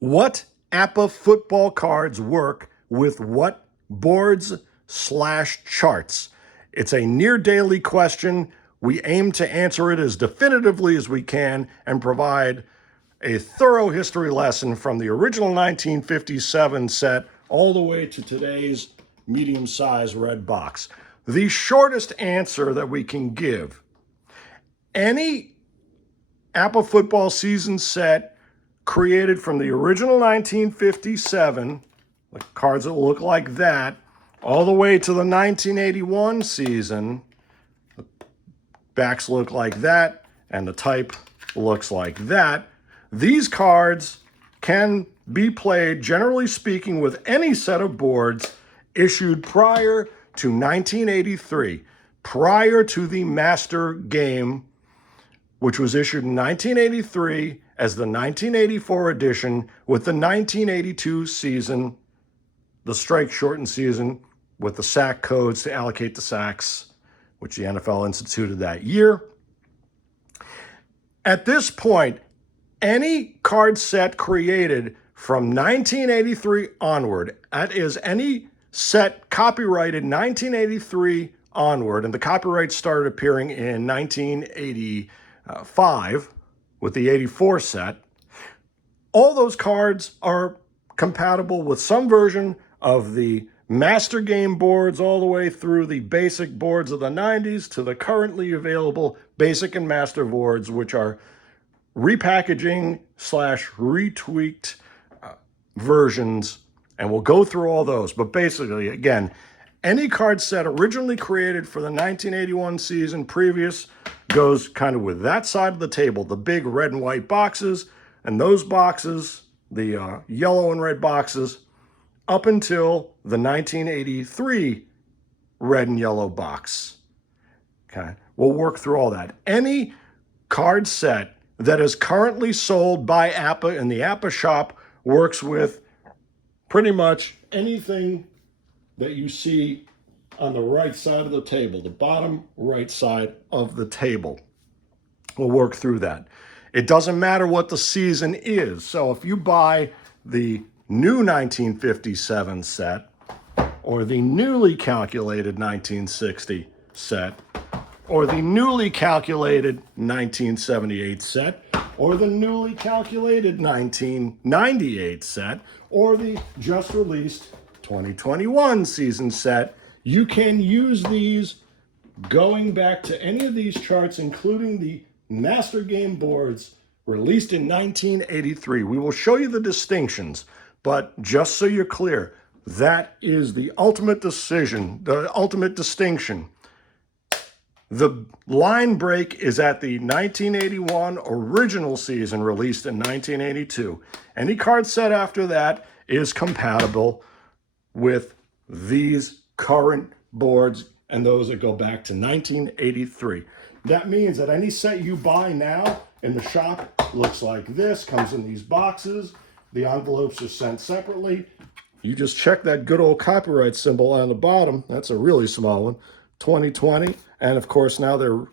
What APBA football cards work with what boards/charts? It's a near daily question. We aim to answer it as definitively as we can and provide a thorough history lesson from the original 1957 set all the way to today's medium-sized red box. The shortest answer that we can give: any APBA football season set created from the original 1957, the cards that look like that, all the way to the 1981 season, the backs look like that, and the type looks like that. These cards can be played, generally speaking, with any set of boards issued prior to 1983, prior to the Master Game, which was issued in 1983 as the 1984 edition with the 1982 season, the strike shortened season with the sack codes to allocate the sacks, which the NFL instituted that year. At this point, any card set created from 1983 onward, that is, any set copyrighted 1983 onward, and the copyright started appearing in 1985 with the 84 set, all those cards are compatible with some version of the Master Game boards all the way through the basic boards of the 90s to the currently available basic and master boards, which are repackaging/retweaked versions, and we'll go through all those. But basically, again, any card set originally created for the 1981 season previous goes kind of with that side of the table, the big red and white boxes, and those boxes, the yellow and red boxes, up until the 1983 red and yellow box. Okay, we'll work through all that. Any card set that is currently sold by APBA in the APBA shop works with pretty much anything that you see on the right side of the table, the bottom right side of the table. We'll work through that. It doesn't matter what the season is. So if you buy the new 1957 set or the newly calculated 1960 set or the newly calculated 1978 set or the newly calculated 1998 set or the just released 2021 season set, you can use these going back to any of these charts, including the Master Game boards released in 1983. We will show you the distinctions, but just so you're clear, that is the ultimate decision, the ultimate distinction. The line break is at the 1981 original season released in 1982. Any card set after that is compatible with these current boards and those that go back to 1983. That means that any set you buy now in the shop looks like this, comes in these boxes. The envelopes are sent separately. You just check that good old copyright symbol on the bottom. That's a really small one, 2020. And of course, now they're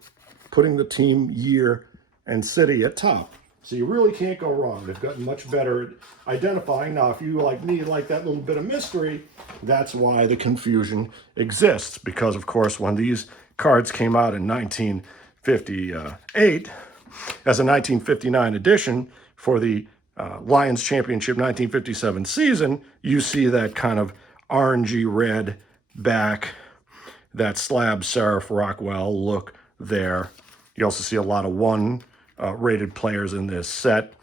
putting the team, year, and city at top. So you really can't go wrong. They've gotten much better at identifying. Now, if you like me, like that little bit of mystery, that's why the confusion exists. Because, of course, when these cards came out in 1958, as a 1959 edition for the Lions Championship 1957 season, you see that kind of orangey red back, that slab Seraph Rockwell look there. You also see a lot of one rated players in this set.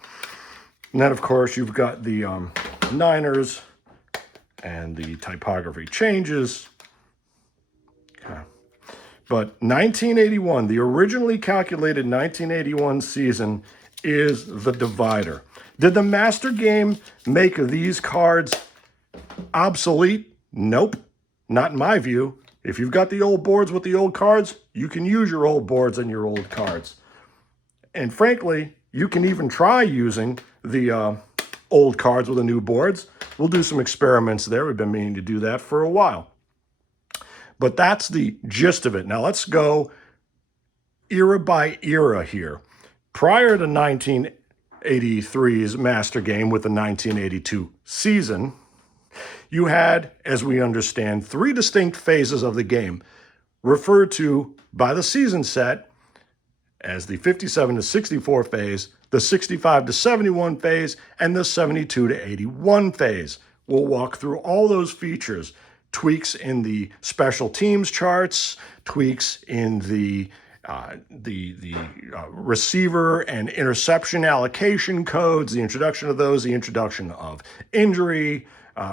And then, of course, you've got the Niners and the typography changes. Okay. But 1981, the originally calculated 1981 season, is the divider. Did the Master Game make these cards obsolete? Nope, not in my view. If you've got the old boards with the old cards, you can use your old boards and your old cards. And frankly, you can even try using the old cards with the new boards. We'll do some experiments there. We've been meaning to do that for a while. But that's the gist of it. Now let's go era by era here. Prior to 19 83's master game with the 1982 season, you had, as we understand, 3 distinct phases of the game, referred to by the season set as the 57 to 64 phase, the 65 to 71 phase, and the 72 to 81 phase. We'll walk through all those features, tweaks in the special teams charts, tweaks in the receiver and interception allocation codes, the introduction of those, the introduction of injury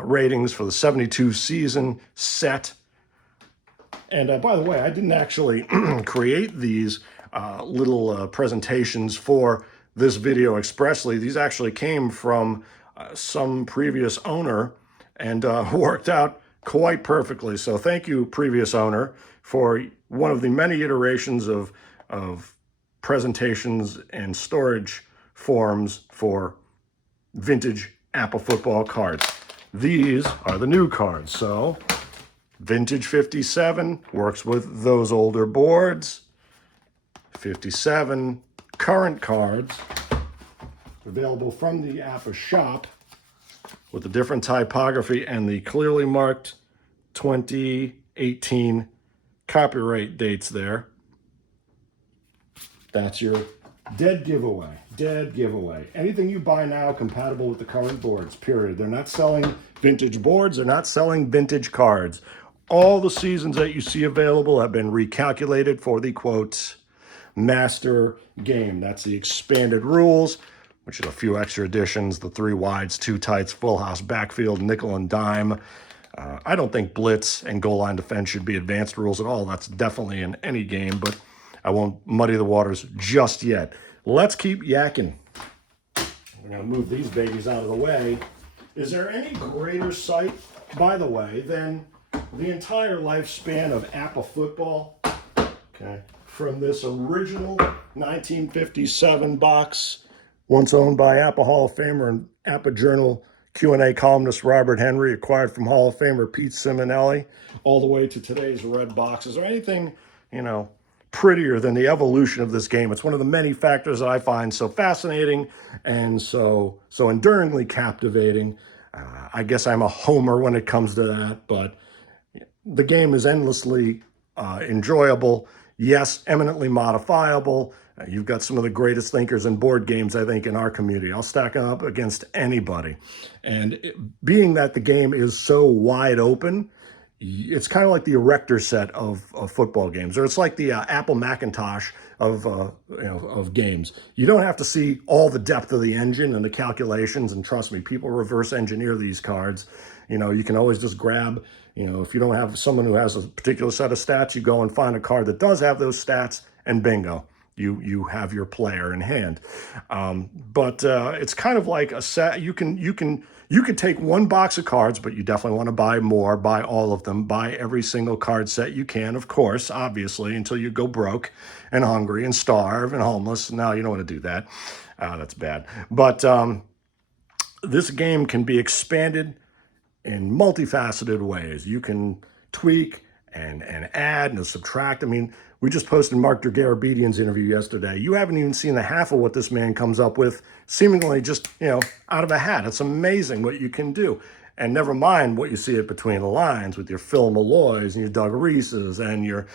ratings for the 72 season set. And by the way, I didn't actually create these little presentations for this video expressly. These actually came from some previous owner and worked out quite perfectly. So thank you, previous owner, for one of the many iterations of presentations and storage forms for vintage APBA football cards. These are the new cards. So vintage 57 works with those older boards. 57 current cards available from the APBA shop with the different typography and the clearly marked 2018 copyright dates there. That's your dead giveaway. Dead giveaway. Anything you buy now compatible with the current boards, period. They're not selling vintage boards. They're not selling vintage cards. All the seasons that you see available have been recalculated for the, quote, master game. That's the expanded rules, which is a few extra additions, the 3 wides, 2 tights, full house backfield, nickel and dime. I don't think blitz and goal line defense should be advanced rules at all. That's definitely in any game, but I won't muddy the waters just yet. Let's keep yakking. We're going to move these babies out of the way. Is there any greater sight, by the way, than the entire lifespan of APBA football? Okay, from this original 1957 box, once owned by APBA Hall of Famer and APBA Journal Q&A columnist Robert Henry, acquired from Hall of Famer Pete Simonelli, all the way to today's red boxes, or anything, prettier than the evolution of this game. It's one of the many factors that I find so fascinating and so enduringly captivating. I guess I'm a homer when it comes to that, but the game is endlessly enjoyable. Yes, eminently modifiable. You've got some of the greatest thinkers in board games, I think, in our community. I'll stack them up against anybody. And being that the game is so wide open, it's kind of like the Erector set of football games, or it's like the Apple Macintosh of games. You don't have to see all the depth of the engine and the calculations, and trust me, people reverse engineer these cards. You can always just grab, if you don't have someone who has a particular set of stats, you go and find a card that does have those stats, and bingo, you have your player in hand. But it's kind of like a set. You could take one box of cards, but you definitely want to buy more, buy all of them, buy every single card set you can, of course, obviously, until you go broke and hungry and starve and homeless. No, you don't want to do that. That's bad. But this game can be expanded in multifaceted ways. You can tweak and add and subtract. I mean, we just posted Mark Dergarabedian's interview yesterday. You haven't even seen the half of what this man comes up with, seemingly just, out of a hat. It's amazing what you can do. And never mind what you see it between the lines with your Phil Malloys and your Doug Reeses and your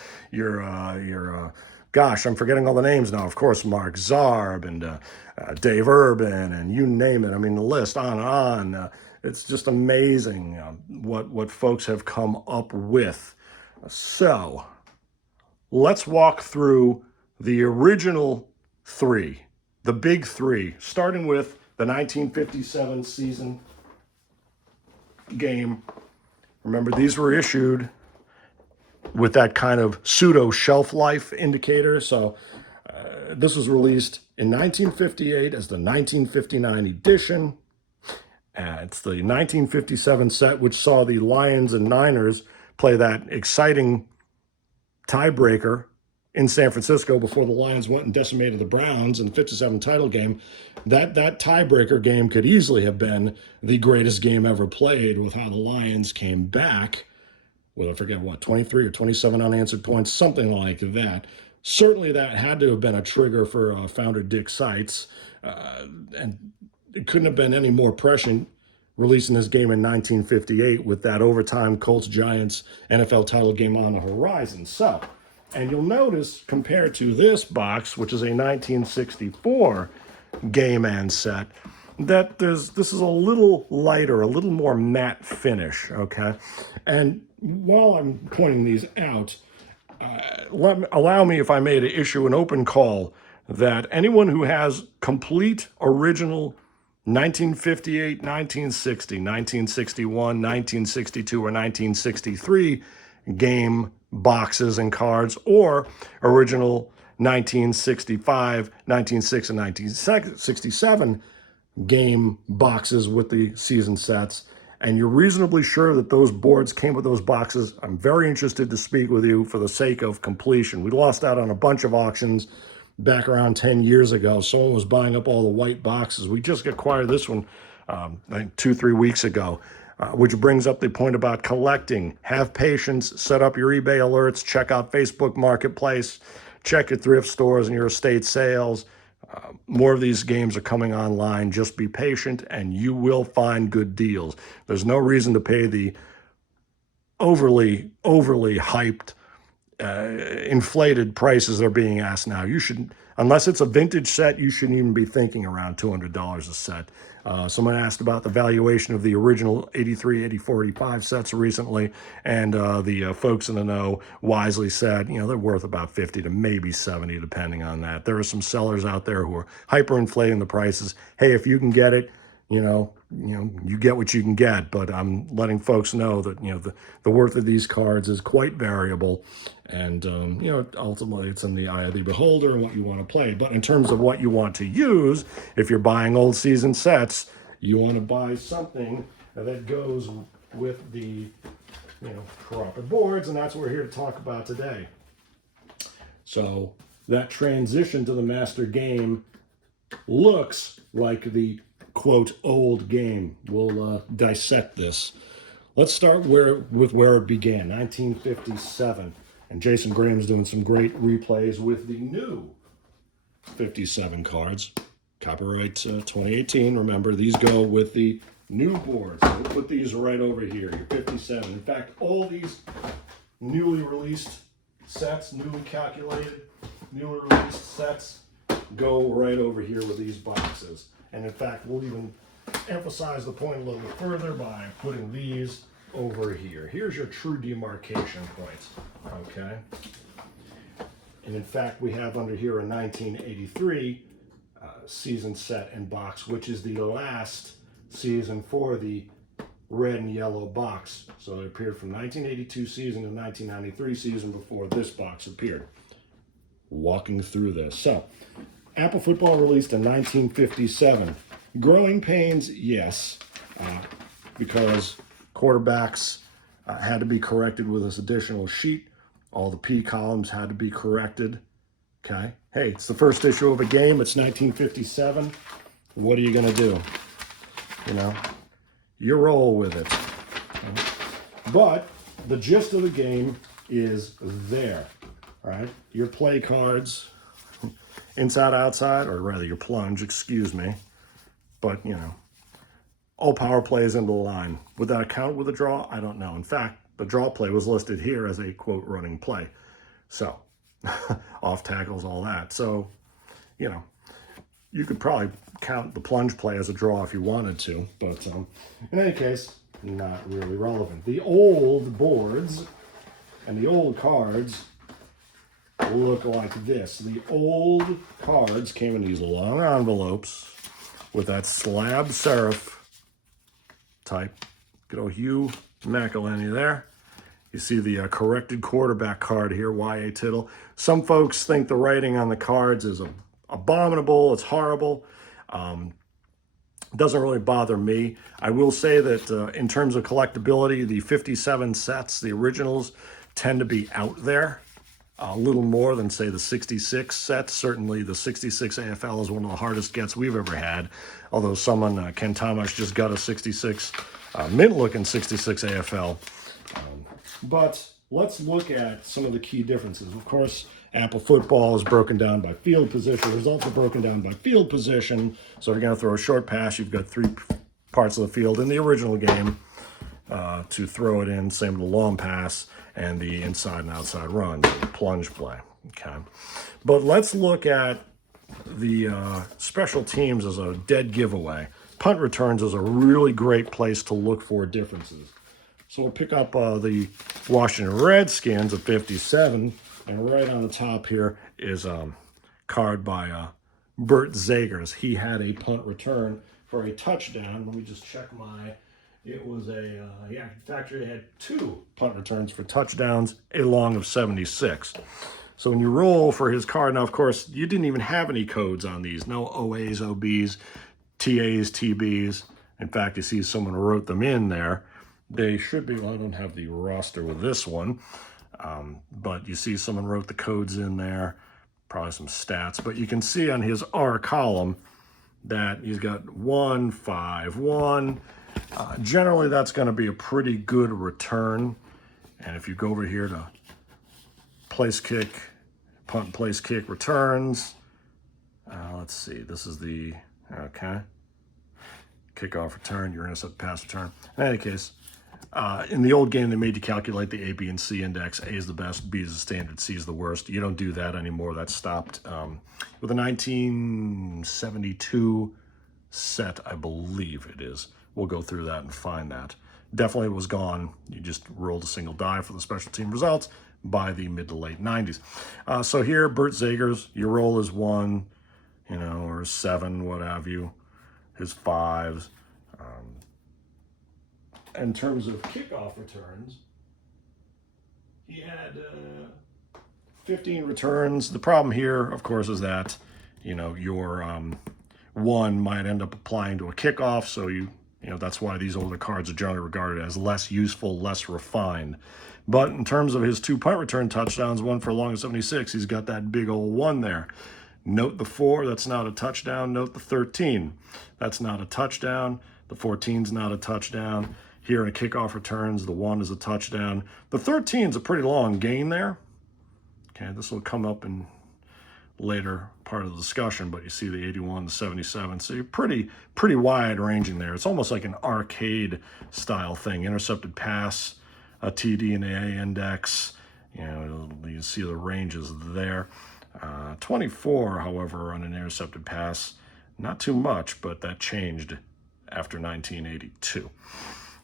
gosh, I'm forgetting all the names now. Of course, Mark Zarb and Dave Urban and you name it. I mean, the list on and on. It's just amazing what folks have come up with. So let's walk through the original 3, the big 3, starting with the 1957 season game. Remember, these were issued with that kind of pseudo shelf life indicator. So this was released in 1958 as the 1959 edition. It's the 1957 set, which saw the Lions and Niners play that exciting tiebreaker in San Francisco before the Lions went and decimated the Browns in the 57 title game. That tiebreaker game could easily have been the greatest game ever played, with how the Lions came back with, I forget what, 23 or 27 unanswered points, something like that. Certainly that had to have been a trigger for founder Dick Seitz, and it couldn't have been any more prescient releasing this game in 1958 with that overtime Colts-Giants NFL title game on the horizon. So, and you'll notice compared to this box, which is a 1964 game and set, that this is a little lighter, a little more matte finish, okay? And while I'm pointing these out, allow me, if I may, to issue an open call that anyone who has complete original 1958, 1960, 1961, 1962, or 1963 game boxes and cards, or original 1965, 1966, and 1967 game boxes with the season sets, and you're reasonably sure that those boards came with those boxes, I'm very interested to speak with you for the sake of completion. We lost out on a bunch of auctions back around 10 years ago. Someone was buying up all the white boxes. We just acquired this one, I think 2-3 weeks ago, which brings up the point about collecting. Have patience, set up your eBay alerts, check out Facebook Marketplace, check your thrift stores and your estate sales. More of these games are coming online. Just be patient and you will find good deals. There's no reason to pay the overly hyped, inflated prices that are being asked now. You should, unless it's a vintage set, you shouldn't even be thinking around $200 a set. Someone asked about the valuation of the original 83, 84, 85 sets recently, and the folks in the know wisely said, you know, they're worth about 50 to maybe 70, depending on that. There are some sellers out there who are hyperinflating the prices. Hey, if you can get it, you get what you can get, but I'm letting folks know that, the worth of these cards is quite variable, and, ultimately it's in the eye of the beholder and what you want to play. But in terms of what you want to use, if you're buying old season sets, you want to buy something that goes with the, proper boards, and that's what we're here to talk about today. So that transition to the master game looks like the quote old game. We'll dissect this. Let's start with where it began, 1957. And Jason Graham's doing some great replays with the new 57 cards. Copyright 2018. Remember, these go with the new boards. So we'll put these right over here, your 57. In fact, all these newly released sets, newly calculated, newly released sets go right over here with these boxes. And in fact, we'll even emphasize the point a little bit further by putting these over here. Here's your true demarcation point, okay? And in fact, we have under here a 1983 season set and box, which is the last season for the red and yellow box. So it appeared from 1982 season to 1993 season before this box appeared. Walking through this. So, APBA Football released in 1957. Growing pains, yes, because quarterbacks had to be corrected with this additional sheet. All the P columns had to be corrected. Okay. Hey, it's the first issue of a game. It's 1957. What are you going to do? You roll with it. Okay. But the gist of the game is there. All right. Your play cards, inside, outside, or rather your plunge, excuse me. But, all power plays into the line. Would that count with a draw? I don't know. In fact, the draw play was listed here as a, quote, running play. So, off tackles, all that. So, you could probably count the plunge play as a draw if you wanted to. But in any case, not really relevant. The old boards and the old cards look like this. The old cards came in these long envelopes with that slab serif type. Good old Hugh McElhenney there. You see the corrected quarterback card here, Y.A. Tittle. Some folks think the writing on the cards is abominable, it's horrible. Doesn't really bother me. I will say that in terms of collectability, the 57 sets, the originals, tend to be out there a little more than, say, the 66 sets. Certainly the 66 AFL is one of the hardest gets we've ever had, although someone, Ken Thomas, just got a 66, mint-looking 66 AFL. But let's look at some of the key differences. Of course, APBA Football is broken down by field position. Results are broken down by field position. So if you're going to throw a short pass, you've got 3 parts of the field in the original game to throw it in. Same with the long pass and the inside and outside runs, the plunge play. Okay, but let's look at the special teams as a dead giveaway. Punt returns is a really great place to look for differences. So we'll pick up the Washington Redskins at 57, and right on the top here is a card by Brett Favre. He had a punt return for a touchdown. Let me just check my... It was a, yeah, in fact, he had 2 punt returns for touchdowns, a long of 76. So when you roll for his card, now, of course, you didn't even have any codes on these. No OAs, OBs, TAs, TBs. In fact, you see someone wrote them in there. They should be, well, I don't have the roster with this one, but you see someone wrote the codes in there, probably some stats. But you can see on his R column that he's got 1, 5, 1. Generally, that's going to be a pretty good return. And if you go over here to place kick, punt and place kick returns, let's see, this is the, okay, kickoff return, your intercept pass return. In any case, in the old game, they made you calculate the A, B, and C index. A is the best, B is the standard, C is the worst. You don't do that anymore. That stopped with the 1972 set, I believe it is. We'll go through that and find that. Definitely was gone. You just rolled a single die for the special team results by the mid to late 90s. So here, Brett Favre's, your roll is 1, you know, or 7, what have you. His 5s. In terms of kickoff returns, he had 15 returns. The problem here, of course, is that, you know, your 1 might end up applying to a kickoff, so you know, that's why these older cards are generally regarded as less useful, less refined. But in terms of his 2 punt return touchdowns, 1 for a long of 76, he's got that big old 1 there. Note the 4, that's not a touchdown. Note the 13, that's not a touchdown. The 14's not a touchdown. Here in a kickoff returns, the 1 is a touchdown. The 13's a pretty long gain there. Okay, this will come up in later part of the discussion, but you see the 81, the 77, so you're pretty wide ranging there. It's almost like an arcade style thing. Intercepted pass, a TD and A index, you know, you see the ranges there. 24, however, on an intercepted pass, not too much, but that changed after 1982.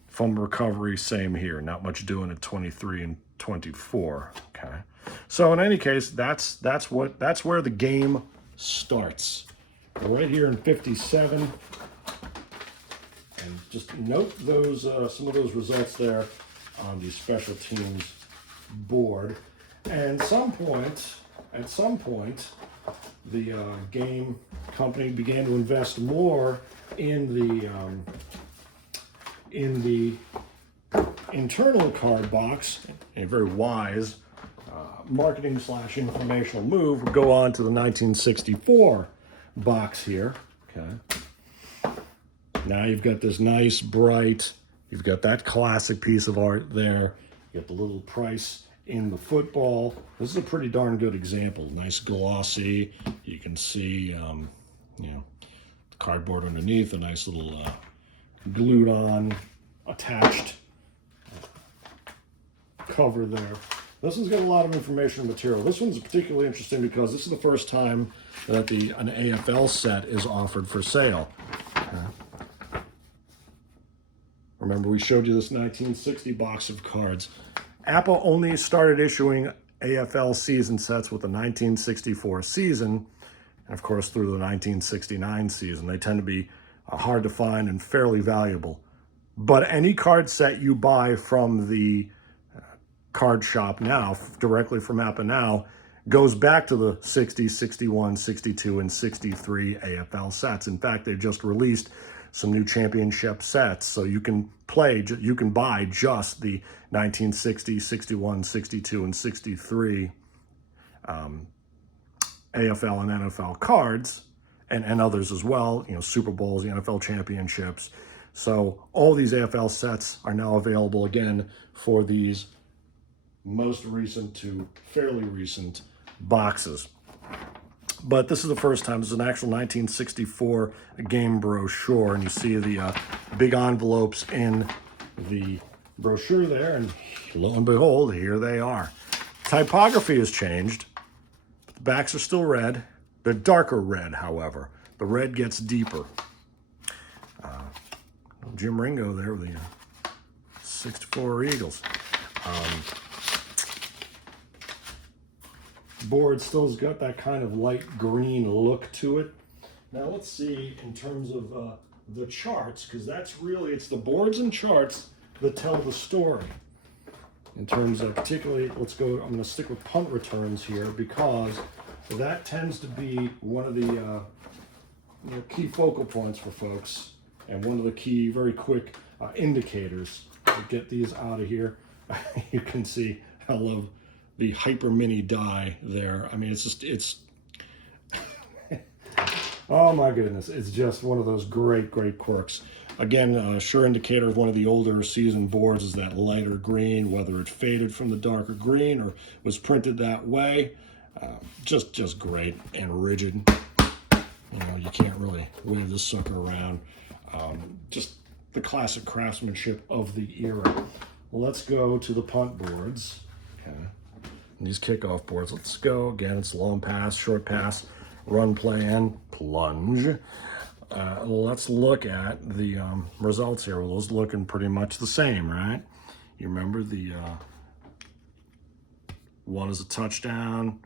Fumble recovery, same here, not much doing at 23 and 24. Okay, so in any case, that's where the game starts, right here in 57. And just note those some of those results there on the special teams board. And at some point, the game company began to invest more in the internal card box, a very wise marketing / informational move. We'll go on to the 1964 box here. Okay. Now you've got this nice, bright, you've got that classic piece of art there. You got the little price in the football. This is a pretty darn good example. Nice glossy. You can see, you know, the cardboard underneath, a nice little glued on, attached cover there. This one's got a lot of information and material. This one's particularly interesting because this is the first time that an AFL set is offered for sale. Remember, we showed you this 1960 box of cards. APBA only started issuing AFL season sets with the 1964 season, and of course through the 1969 season. They tend to be hard to find and fairly valuable. But any card set you buy from the card shop now, directly from APBA now, goes back to the 60, 61, 62, and 63 AFL sets. In fact, they just released some new championship sets, so you can buy just the 1960, 61, 62, and 63 AFL and NFL cards, and others as well, you know, Super Bowls, the NFL championships. So all these AFL sets are now available again for these most recent to fairly recent boxes. But this is the first time. This is an actual 1964 game brochure, and you see the big envelopes in the brochure there, and lo and behold, here they are. Typography has changed. The backs are still red. They're darker red, however. The red gets deeper. Jim Ringo there with the 64 Eagles. Board still has got that kind of light green look to it. Now let's see in terms of the charts, because that's really, it's the boards and charts that tell the story. In terms of particularly, let's go, I'm going to stick with punt returns here, because that tends to be one of the key focal points for folks, and one of the key, very quick indicators to get these out of here. You can see I love the hyper mini die there. I mean, it's just, it's oh my goodness, it's just one of those great quirks. Again, sure indicator of one of the older season boards is that lighter green, whether it faded from the darker green or was printed that way. Just great and rigid. You know, you can't really wave this sucker around. Just the classic craftsmanship of the era. Let's go to the punt boards. Okay. These kickoff boards, let's go. Again, it's long pass, short pass, run play, and plunge. Let's look at the results here. Well, those looking pretty much the same, right? You remember the 1 is a touchdown,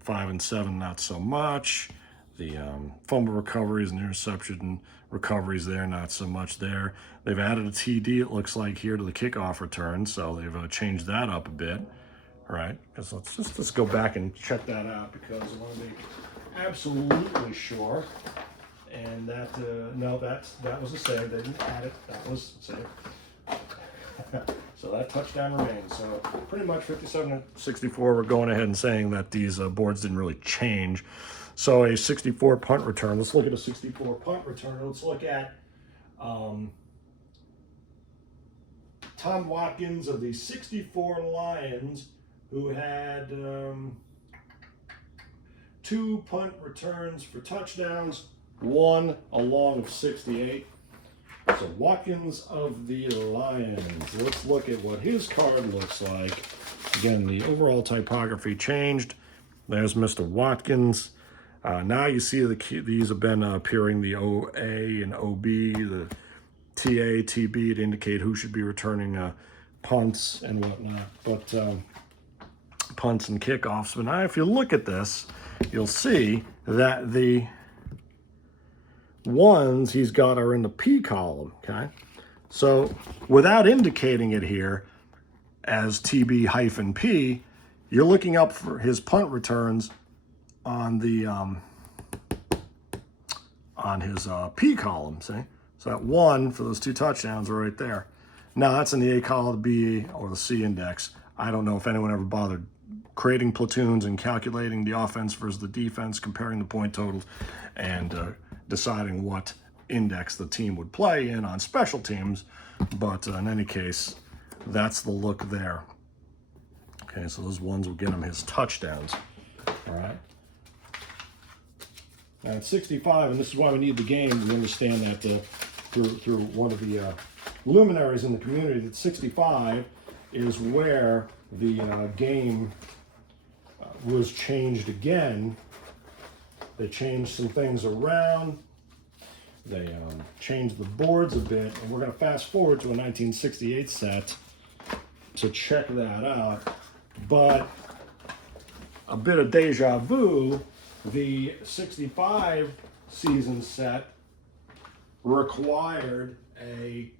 5 and 7 not so much. The fumble recoveries and interception recoveries there, not so much there. They've added a TD, it looks like, here to the kickoff return, so they've changed that up a bit. All right, because let's go back and check that out, because I want to make absolutely sure. And that no, that was a save. They didn't add it. That was a save. So that touchdown remains. So pretty much 57-64. We're going ahead and saying that these boards didn't really change. So a 64 punt return. Let's look at a 64 punt return. Let's look at Tom Watkins of the 64 Lions, who had 2 punt returns for touchdowns, 1 a long of 68. So Watkins of the Lions. Let's look at what his card looks like. Again, the overall typography changed. There's Mr. Watkins. Now you see these have been appearing, the OA and OB, the TA, TB to indicate who should be returning punts and whatnot. But punts and kickoffs. But now if you look at this, you'll see that the ones he's got are in the P column, okay? So without indicating it here as TB-P, you're looking up for his punt returns on the on his P column, see? So that 1 for those 2 touchdowns are right there. Now that's in the A column, the B, or the C index. I don't know if anyone ever bothered creating platoons and calculating the offense versus the defense, comparing the point totals, and deciding what index the team would play in on special teams. But in any case, that's the look there. Okay, so those ones will get him his touchdowns. All right. Now at 65, and this is why we need the game, we understand that through one of the luminaries in the community, that 65 is where the game was changed again. They changed some things around. They changed the boards a bit, and we're going to fast forward to a 1968 set to check that out. But a bit of deja vu, the 65 season set required a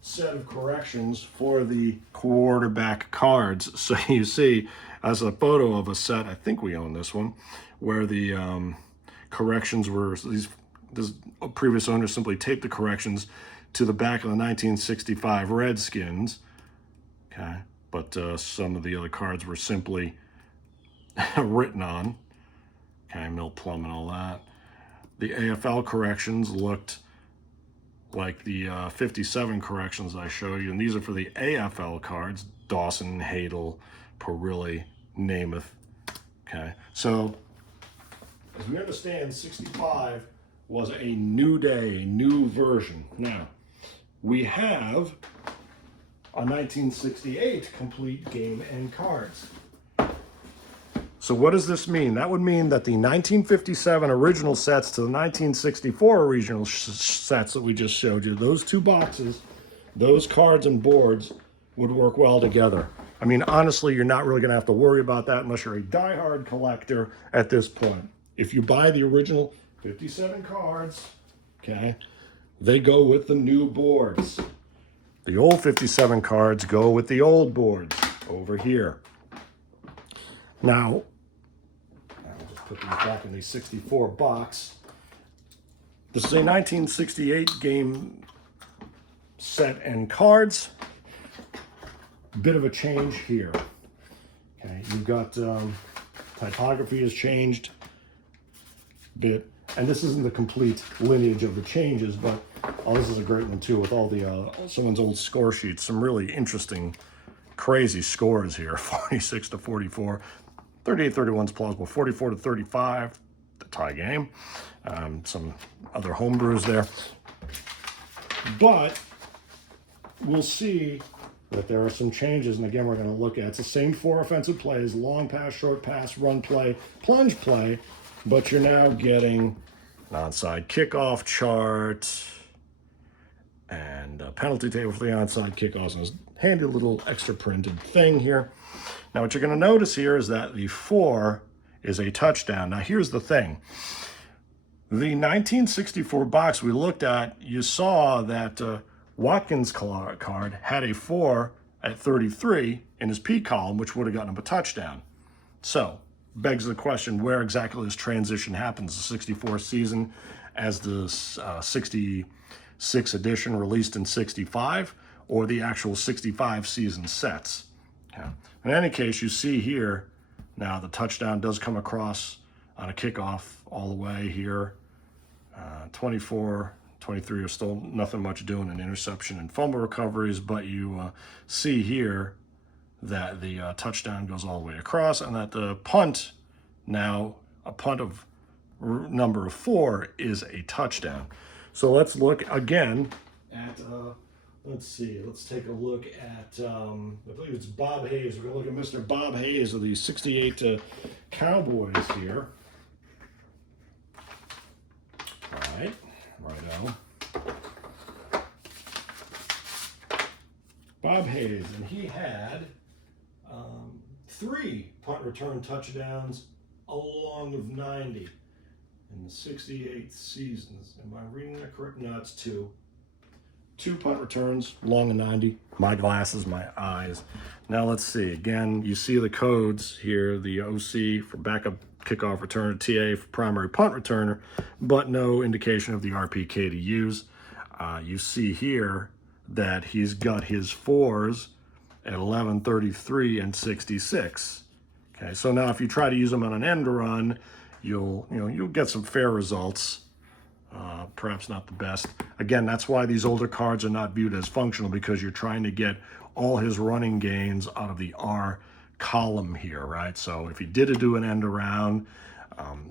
set of corrections for the quarterback cards. So you see, as a photo of a set, I think we own this one, where the corrections were, this previous owner simply taped the corrections to the back of the 1965 Redskins. Okay, but some of the other cards were simply written on. Okay, Mill Plum and all that. The AFL corrections looked like the 57 corrections I show you, and these are for the AFL cards: Dawson, Hadel, Perilli, Namath, Okay, so as we understand, 65 was a new day, a new version. Now, we have a 1968 complete game and cards. So what does this mean? That would mean that the 1957 original sets to the 1964 original sets that we just showed you, those two boxes, those cards and boards would work well together. I mean, honestly, you're not really going to have to worry about that unless you're a diehard collector at this point. If you buy the original 57 cards, okay, they go with the new boards. The old 57 cards go with the old boards over here. Now, I'll just put these back in the 64 box. This is a 1968 game set and cards. Bit of a change here. Okay, you've got typography has changed a bit, and this isn't the complete lineage of the changes, but this is a great one too with all the someone's old score sheets. Some really interesting, crazy scores here: 46 to 44. 38-31 is plausible. 44 to 35, the tie game. Some other homebrews there. But we'll see that there are some changes. And again, we're going to look at it's the same 4 offensive plays: long pass, short pass, run play, plunge play. But you're now getting an onside kickoff chart and a penalty table for the onside kickoffs. And a handy little extra printed thing here. Now, what you're going to notice here is that the 4 is a touchdown. Now, here's the thing. The 1964 box we looked at, you saw that Watkins' card had a 4 at 33 in his P column, which would have gotten him a touchdown. So, begs the question, where exactly this transition happens? The 64 season as the 66 edition released in 65, or the actual 65 season sets? Yeah. In any case, you see here, now the touchdown does come across on a kickoff all the way here. 24, 23 are still nothing much doing in interception and fumble recoveries, but you see here that the touchdown goes all the way across, and that the punt, now a punt of number 4 is a touchdown. So let's look again at let's see. Let's take a look at, I believe it's Bob Hayes. We're going to look at Mr. Bob Hayes of the 68 Cowboys here. All right, righto. Bob Hayes, and he had 3 punt return touchdowns along with 90 in the 68 seasons. Am I reading that correct? No, it's 2. 2 punt returns, long and 90. My glasses, my eyes. Now let's see. Again, you see the codes here, the OC for backup kickoff return, TA for primary punt returner, but no indication of the RPK to use. You see here that he's got his 4s at 11, 33, and 66. Okay, so now if you try to use them on an end run, you'll get some fair results. Perhaps not the best. Again, that's why these older cards are not viewed as functional, because you're trying to get all his running gains out of the R column here, right? So if he did do an end around,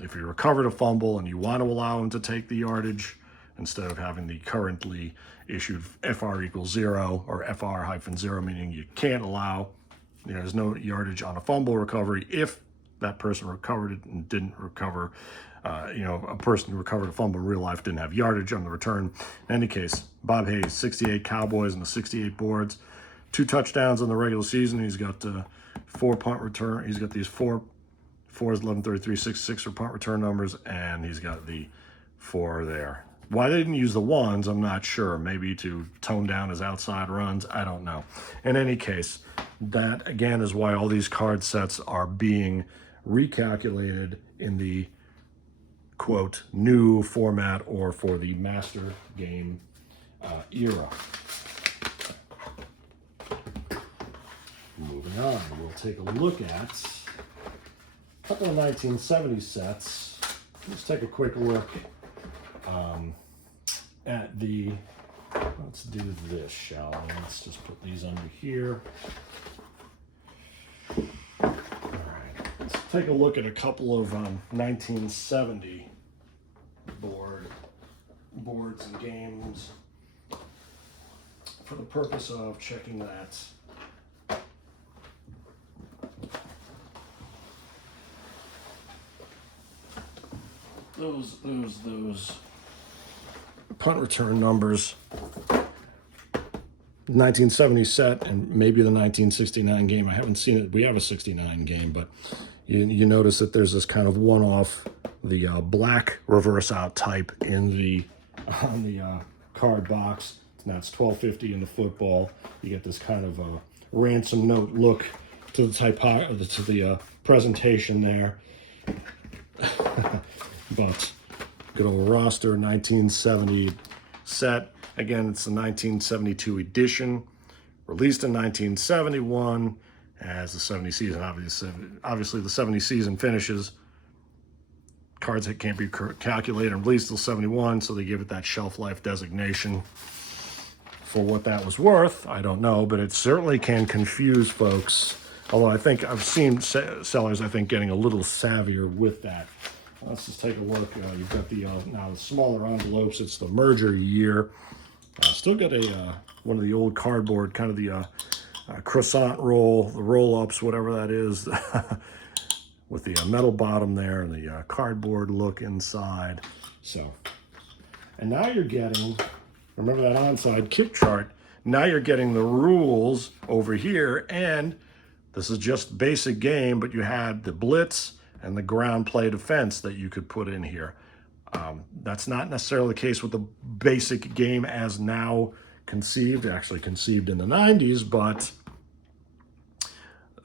if he recovered a fumble and you want to allow him to take the yardage instead of having the currently issued FR equals 0 or FR-0, meaning you can't allow, there's no yardage on a fumble recovery if that person recovered it and didn't recover. A person who recovered a fumble in real life didn't have yardage on the return. In any case, Bob Hayes, 68 Cowboys and the 68 boards, 2 touchdowns in the regular season. He's got 4 punt return. He's got these 4s, 11, 33, 66 for punt return numbers, and he's got the 4 there. Why they didn't use the 1s, I'm not sure. Maybe to tone down his outside runs. I don't know. In any case, that again is why all these card sets are being recalculated in the quote new format, or for the master game era. Moving on, we'll take a look at a couple of 1970 sets. Let's take a quick look at the, let's do this, shall we? Let's just put these under here. All right, let's take a look at a couple of 1970 boards and games for the purpose of checking that. Those punt return numbers, 1970 set and maybe the 1969 game. I haven't seen it. We have a 69 game, but you notice that there's this kind of one-off, the black reverse out type on the card box. Now it's $12.50 in the football. You get this kind of ransom note look to the presentation there. But good old roster, 1970 set. Again, it's the 1972 edition, released in 1971 as the 70 season. Obviously the 70 season finishes. Cards that can't be calculated and released till 71, so they give it that shelf life designation. For what that was worth, I don't know, but it certainly can confuse folks. Although I think I've seen sellers, I think, getting a little savvier with that. Let's just take a look. You've got the now the smaller envelopes. It's the merger year. Still got one of the old cardboard, kind of the croissant roll, the roll-ups, whatever that is, with the metal bottom there and the cardboard look inside. So, and now you're getting, remember that onside kick chart. Now you're getting the rules over here, and this is just basic game, but you had the blitz and the ground play defense that you could put in here. That's not necessarily the case with the basic game as now conceived, actually conceived in the 90s, but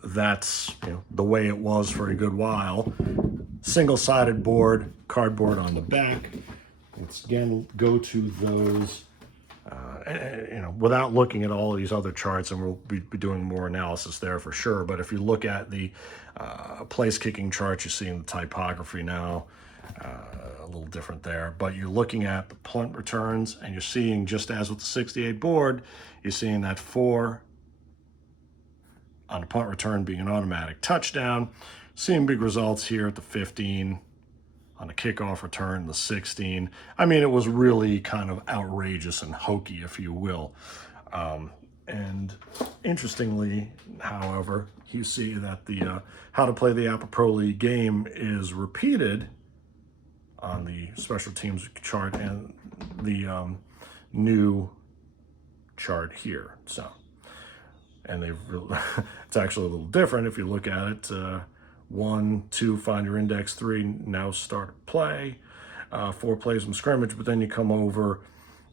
that's the way it was for a good while. Single-sided board, cardboard on the back. Let's again go to those, without looking at all of these other charts, and we'll be doing more analysis there for sure. But if you look at the place kicking chart, you're seeing the typography now, a little different there. But you're looking at the punt returns, and you're seeing, just as with the 68 board, you're seeing that 4 on a punt return being an automatic touchdown. Seeing big results here at the 15. On a kickoff return, the 16. I mean, it was really kind of outrageous and hokey, if you will. And interestingly, however, you see that the how to play the APBA Pro League game is repeated on the special teams chart and the new chart here. So, and they've it's actually a little different if you look at it. 1, 2, find your index. 3, now start play. 4 plays from scrimmage, but then you come over,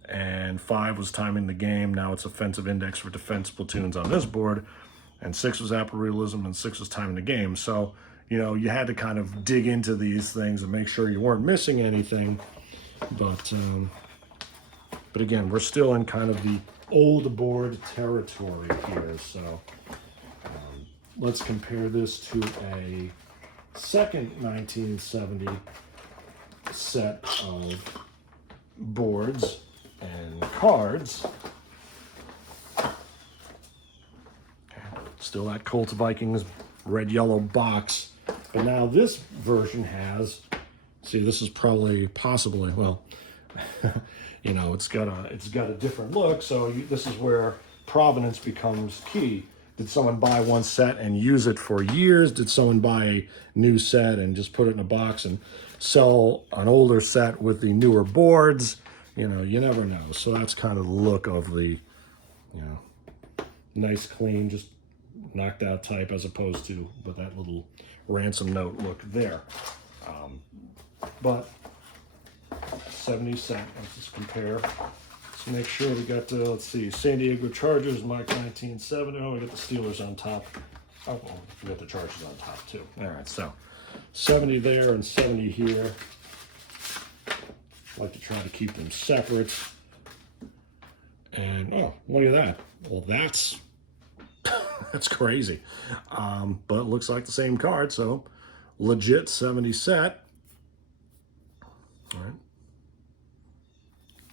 and 5 was timing the game. Now it's offensive index for defense platoons on this board, and 6 was APBA realism, and 6 was timing the game. So, you had to kind of dig into these things and make sure you weren't missing anything. But again, we're still in kind of the old board territory here. So let's compare this to a second 1970 set of boards and cards. Still that Colts Vikings red yellow box, but now this version has, see, this is possibly, well, it's got a different look. So this is where provenance becomes key. Did someone buy one set and use it for years? Did someone buy a new set and just put it in a box and sell an older set with the newer boards? You never know. So that's kind of the look of the, nice, clean, just knocked out type, as opposed to with that little ransom note look there. But 70 set, let's just compare. Make sure we got the, let's see, San Diego Chargers, Mark 1970. Oh, we got the Steelers on top. Oh, well, we got the Chargers on top too. All right, so 70 there and 70 here. I like to try to keep them separate. And oh, look at that. Well, that's crazy. But it looks like the same card, so legit 70 set. All right.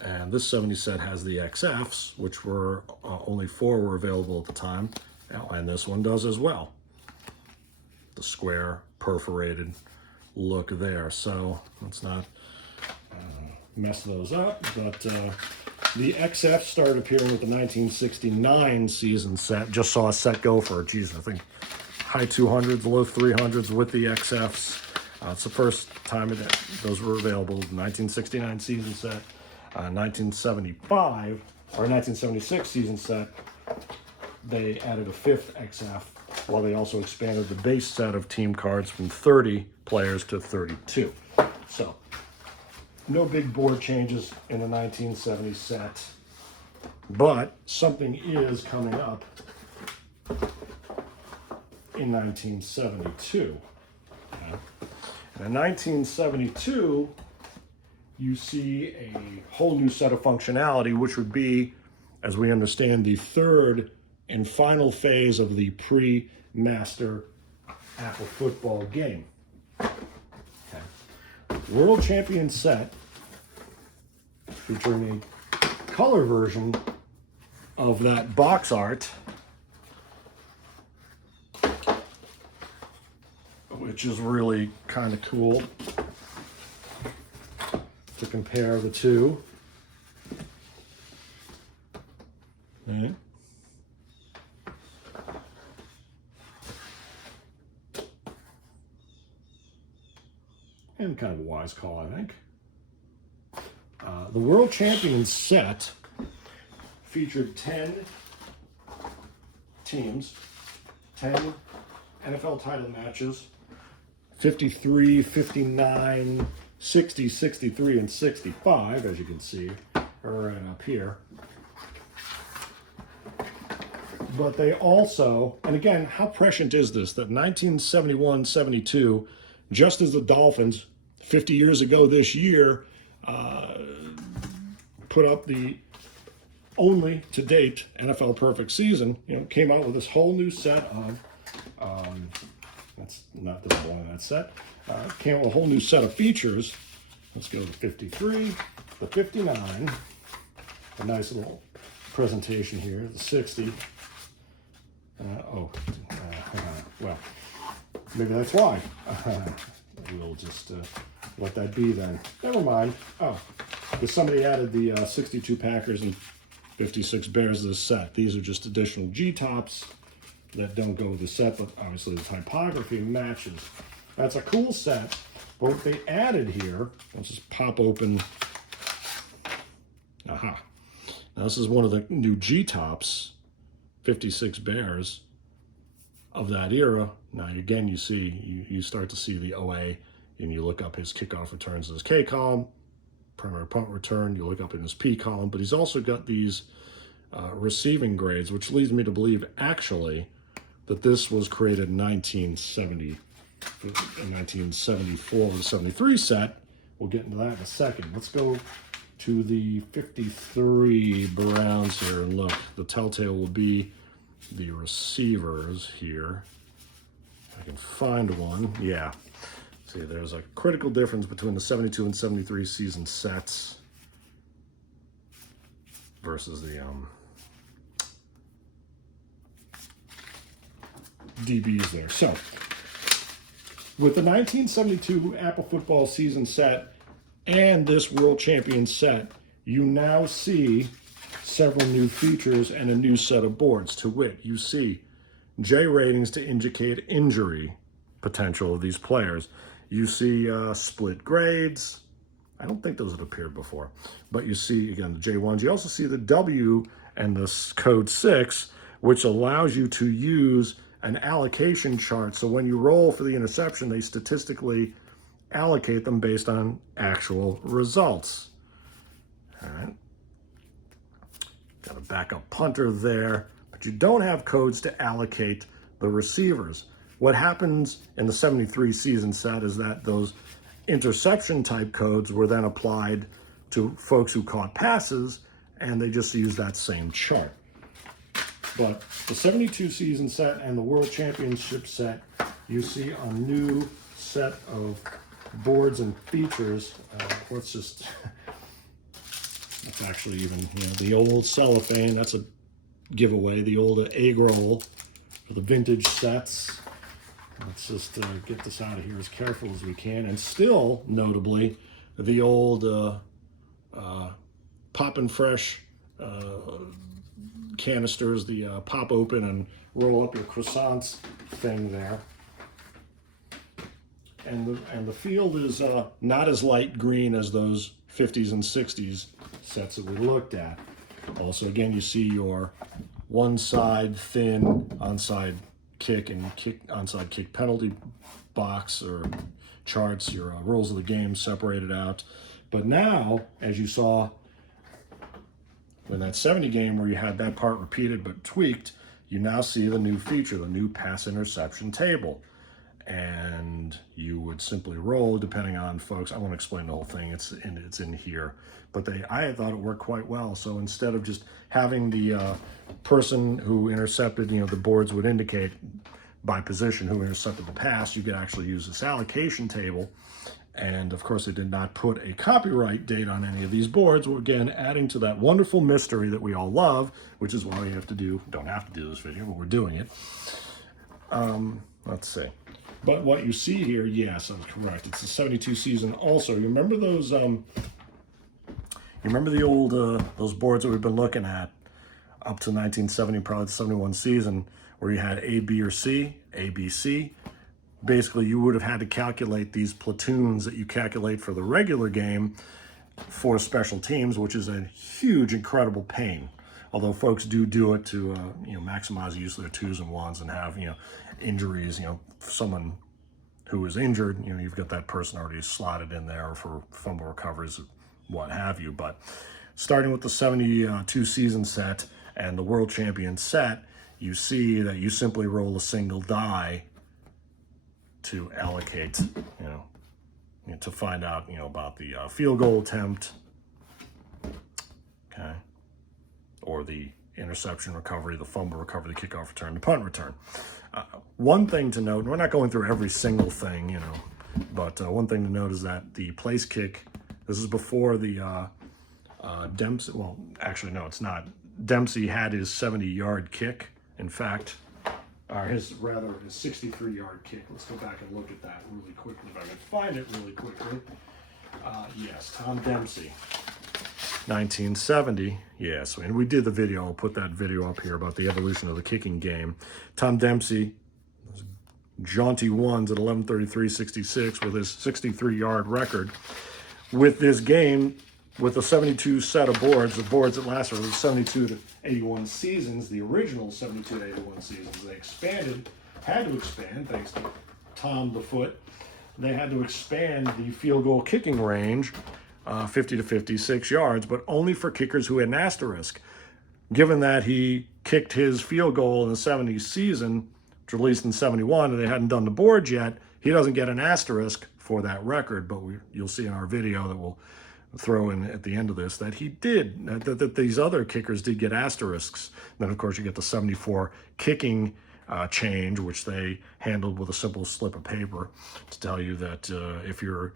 And this 70 set has the XFs, which were only 4 were available at the time, and this one does as well. The square perforated look there. So let's not mess those up. But the XF started appearing with the 1969 season set. Just saw a set go for, geez, I think high 200s, low 300s with the XFs. It's the first time that those were available. The 1969 season set, 1975 or 1976 season set. They added a 5th XF, while they also expanded the base set of team cards from 30 players to 32. So, no big board changes in the 1970 set, but something is coming up in 1972. Okay. And in 1972, you see a whole new set of functionality, which would be, as we understand, the third and final phase of the pre-master APBA football game. Okay. World Champion set featuring a color version of that box art, which is really kind of cool to compare the two. Okay. And kind of a wise call, I think. The World Champions set featured 10 teams, 10 NFL title matches, 53, 59, 60, 63, and 65, as you can see, are right up here. But they also, and again, how prescient is this, that 1971-72, just as the Dolphins, 50 years ago this year, put up the only to date NFL perfect season, came out with this whole new set of, that's not this one in that set, came out with a whole new set of features. Let's go to 53, the 59, a nice little presentation here, the 60. Well, maybe that's why. We'll just let that be then. Never mind. Oh, because somebody added the 62 Packers and 56 Bears to the set. These are just additional G-tops that don't go with the set, but obviously the typography matches. That's a cool set. But what they added here, let's just pop open. Aha. Now this is one of the new G-tops, 56 Bears of that era. Now again, you see, you start to see the OA, and you look up his kickoff returns in his K column, primary punt return, you look up in his P column, but he's also got these receiving grades, which leads me to believe actually that this was created in 1974 with the 73 set. We'll get into that in a second. Let's go to the 53 Browns here and look. The telltale will be the receivers here. If I can find one. Yeah. See, there's a critical difference between the 72 and 73 season sets versus the DBs there. So, with the 1972 APBA football season set and this World Champion set, you now see several new features and a new set of boards. To wit, you see J ratings to indicate injury potential of these players. You see split grades. I don't think those had appeared before, but you see, again, the J1s. You also see the W and the code 6, which allows you to use an allocation chart. So when you roll for the interception, they statistically allocate them based on actual results. All right. Got a backup punter there, but you don't have codes to allocate the receivers. What happens in the 73 season set is that those interception type codes were then applied to folks who caught passes, and they just use that same chart. But the 72 season set and the World Championship set, you see a new set of boards and features. Let's just, that's actually even, the old cellophane, that's a giveaway, the old egg roll for the vintage sets. Let's just get this out of here as careful as we can. And still, notably, the old pop and fresh canisters, the pop open and roll up your croissants thing there. And the field is not as light green as those 50s and 60s sets that we looked at. Also, again, you see your one side thin onside kick and onside kick penalty box or charts, your rules of the game separated out. But now, as you saw in that 70 game where you had that part repeated but tweaked, you now see the new feature, the new pass interception table. And you would simply roll, depending on folks. I won't explain the whole thing. It's in here, but I thought it worked quite well. So instead of just having the person who intercepted, the boards would indicate by position who intercepted the pass, you could actually use this allocation table. And of course, they did not put a copyright date on any of these boards. We're again adding to that wonderful mystery that we all love, which is why we don't have to do this video, but we're doing it. Let's see. But what you see here, yes, I'm correct. It's the 72 season. Also, you remember those? You remember the old those boards that we've been looking at up to 1970, probably the 71 season, where you had A, B, or C, A, B, C. Basically, you would have had to calculate these platoons that you calculate for the regular game for special teams, which is a huge, incredible pain. Although folks do it to maximize the use of their twos and ones and have injuries. Someone who is injured, you've got that person already slotted in there for fumble recoveries, what have you. But starting with the 72 season set and the world champion set, you see that you simply roll a single die to allocate, to find out, about the field goal attempt, okay, or the interception recovery, the fumble recovery, the kickoff return, the punt return. One thing to note, and we're not going through every single thing, but one thing to note is that the place kick, this is before the Dempsey, well, actually, no, it's not. Dempsey had his 70-yard kick, in fact, or his 63-yard kick. Let's go back and look at that really quickly, if I can find it really quickly. Yes, Tom Dempsey. 1970, yes, and we did the video. I'll put that video up here about the evolution of the kicking game. Tom Dempsey, jaunty ones at 11:33.66 with his 63-yard record. With this game, with the 72 set of boards, the boards that lasted the 72 to 81 seasons, the original 72 to 81 seasons, they had to expand, thanks to Tom the Foot. They had to expand the field goal kicking range 50 to 56 yards, but only for kickers who had an asterisk. Given that he kicked his field goal in the 70 season, which released in 71, and they hadn't done the boards yet, he doesn't get an asterisk for that record, but you'll see in our video that we'll throw in at the end of this that he did, that these other kickers did get asterisks. Then, of course, you get the 74 kicking change, which they handled with a simple slip of paper to tell you that if you're,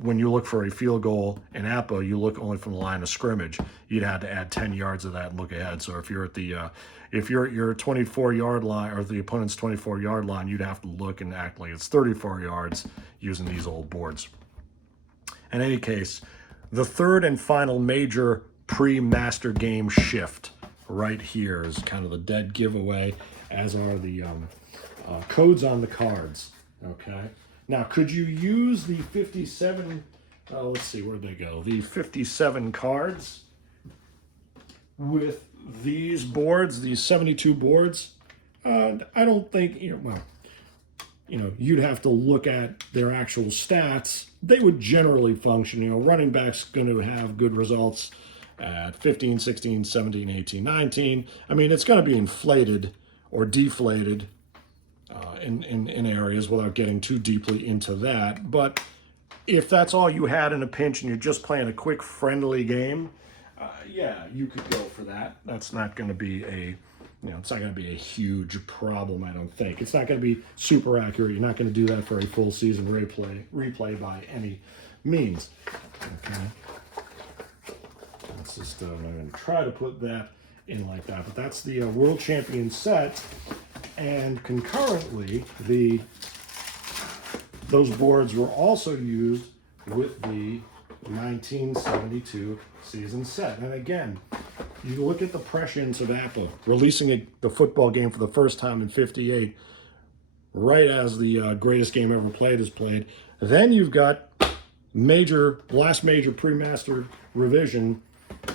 when you look for a field goal in APBA, you look only from the line of scrimmage. You'd have to add 10 yards of that and look ahead. So if you're at the, if you're at your 24-yard line or the opponent's 24-yard line, you'd have to look and act like it's 34 yards using these old boards. In any case, the third and final major pre-master game shift right here is kind of the dead giveaway, as are the codes on the cards, okay? Now, could you use the 57, let's see, where'd they go? The 57 cards with these boards, these 72 boards? I don't think, you'd have to look at their actual stats. They would generally function. Running back's going to have good results at 15, 16, 17, 18, 19. I mean, it's going to be inflated or deflated in areas without getting too deeply into that. But if that's all you had in a pinch and you're just playing a quick friendly game, yeah, you could go for that. That's not going to be it's not going to be a huge problem, I don't think. It's not going to be super accurate. You're not going to do that for a full season replay by any means. Okay. Let's just, I'm going to try to put that in like that. But that's the world champion set. And concurrently, those boards were also used with the 1972 season set. And again, you look at the prescience of APBA releasing the football game for the first time in '58, right as the greatest game ever played is played. Then you've got last major pre-master revision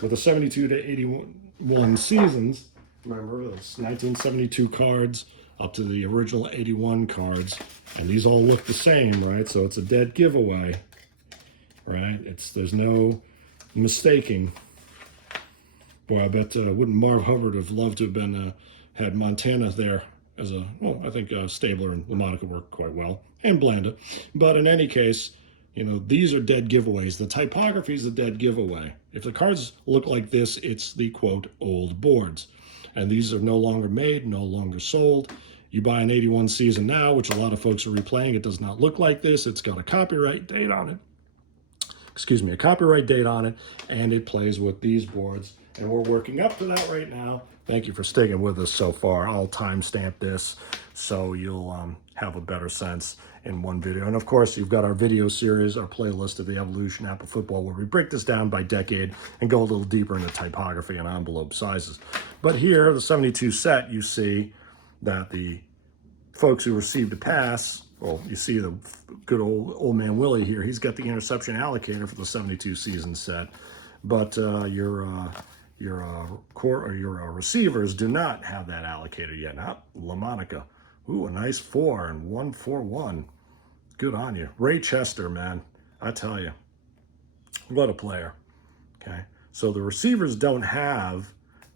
with the 72 to 81 seasons. Remember, those 1972 cards up to the original 81 cards. And these all look the same, right? So it's a dead giveaway, right? There's no mistaking. Boy, I bet wouldn't Marv Hubbard have loved to have been had Montana there as I think Stabler and LaMonica work quite well, and Blanda. But in any case, these are dead giveaways. The typography is a dead giveaway. If the cards look like this, it's the, quote, old boards. And these are no longer made, no longer sold. You buy an 81 season now, which a lot of folks are replaying. It does not look like this. It's got a copyright date on it. Excuse me, a copyright date on it, and it plays with these boards. And we're working up to that right now. Thank you for sticking with us so far. I'll timestamp this so you'll have a better sense in one video. And of course, you've got our video series, our playlist of the Evolution APBA Football, where we break this down by decade and go a little deeper into typography and envelope sizes. But here, the 72 set, you see that the folks who received a pass, well, you see the good old man Willie here. He's got the interception allocator for the 72 season set, but your receivers do not have that allocator yet. Not LaMonica. Ooh, a nice 4 and 1-4-1. Good on you. Ray Chester, man. I tell you. What a player. Okay. So the receivers don't have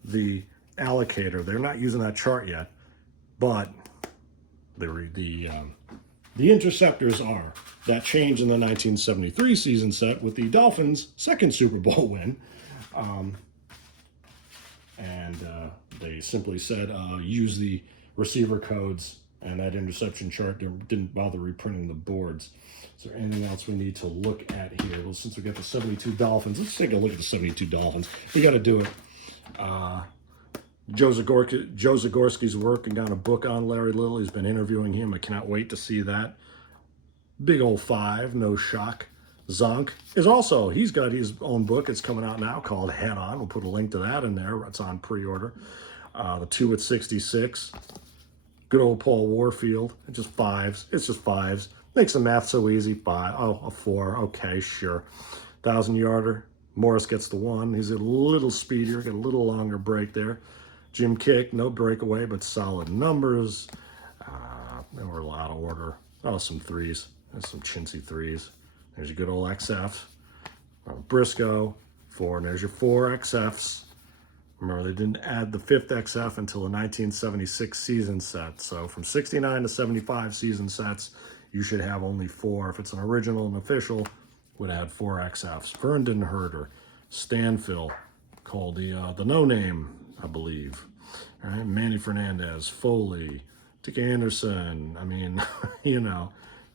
the allocator. They're not using that chart yet. But the interceptors are. That changed in the 1973 season set with the Dolphins' second Super Bowl win. They simply said, use the receiver codes, and that interception chart didn't bother reprinting the boards. Is there anything else we need to look at here? Well, since we got the 72 Dolphins, let's take a look at the 72 Dolphins. We got to do it. Joe Zagorski's working on a book on Larry Little. He's been interviewing him. I cannot wait to see that. Big old 5, no shock. Zonk is also, he's got his own book. It's coming out now called Head On. We'll put a link to that in there. It's on pre-order. The 2 at 66. Good old Paul Warfield. It's just 5s. It's just 5s. Makes the math so easy. 5. Oh, a 4. Okay, sure. 1,000-yarder. Morris gets the 1. He's a little speedier. Got a little longer break there. Jim Kick, no breakaway, but solid numbers. They were a lot of order. Oh, some 3s. There's some chintzy 3s. There's your good old XF. Briscoe, 4. And there's your 4 XFs. Remember, they didn't add the 5th XF until the 1976 season set. So from 69 to 75 season sets, you should have only 4. If it's an original and official, would add 4 XFs. Vernon Herder, Stanfill, called the no-name, I believe. All right, Manny Fernandez, Foley, Dick Anderson. I mean,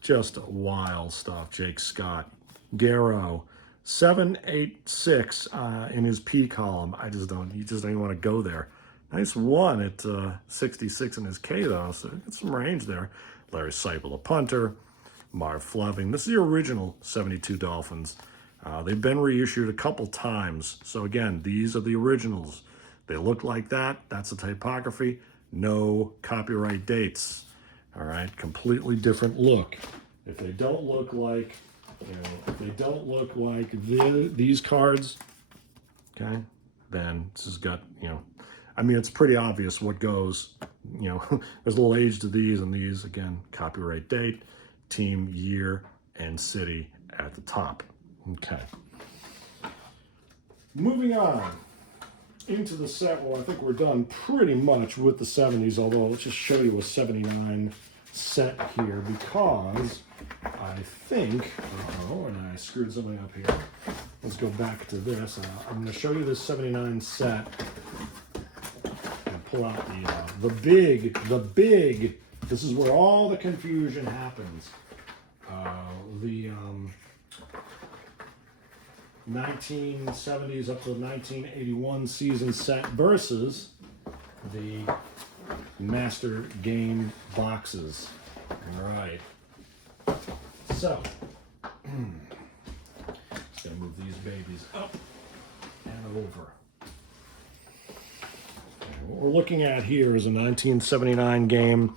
just wild stuff. Jake Scott, Garrow, 786 in his P column. You just don't even want to go there. Nice 1 at 66 in his K though, so get some range there. Larry Seipel, a punter. Marv Fleming. This is the original 72 Dolphins. They've been reissued a couple times. So again, these are the originals. They look like that. That's the typography. No copyright dates. All right, completely different look. If they don't look like, these cards, okay, then this has got, I mean, it's pretty obvious what goes, there's a little age to these, and these, again, copyright date, team, year, and city at the top. Okay. Moving on into the set. Well, I think we're done pretty much with the 70s, although let's just show you a 79 set here, because I think, and I screwed something up here. Let's go back to this. I'm going to show you this 79 set and pull out the big, this is where all the confusion happens. The 1970s up to the 1981 season set versus the master game boxes. All right. So, just gonna move these babies up and over. And what we're looking at here is a 1979 game.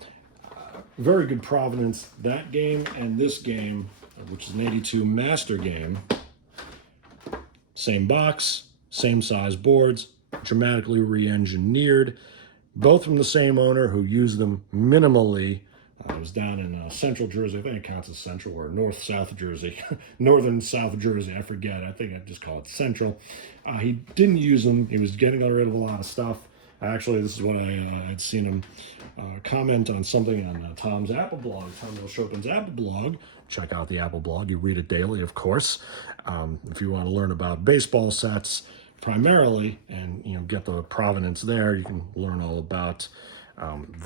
Very good provenance. That game and this game, which is an 82 master game. Same box, same size boards, dramatically re-engineered. Both from the same owner who used them minimally. It was down in central Jersey. I think it counts as central, or north-south Jersey. Northern South Jersey, I forget. I think I'd just call it central. He didn't use them. He was getting rid of a lot of stuff. Actually, this is what I had seen him comment on something on Tom's Apple blog, Tom Chopin's Apple blog. Check out the Apple blog. You read it daily, of course. If you want to learn about baseball sets primarily and get the provenance there, you can learn all about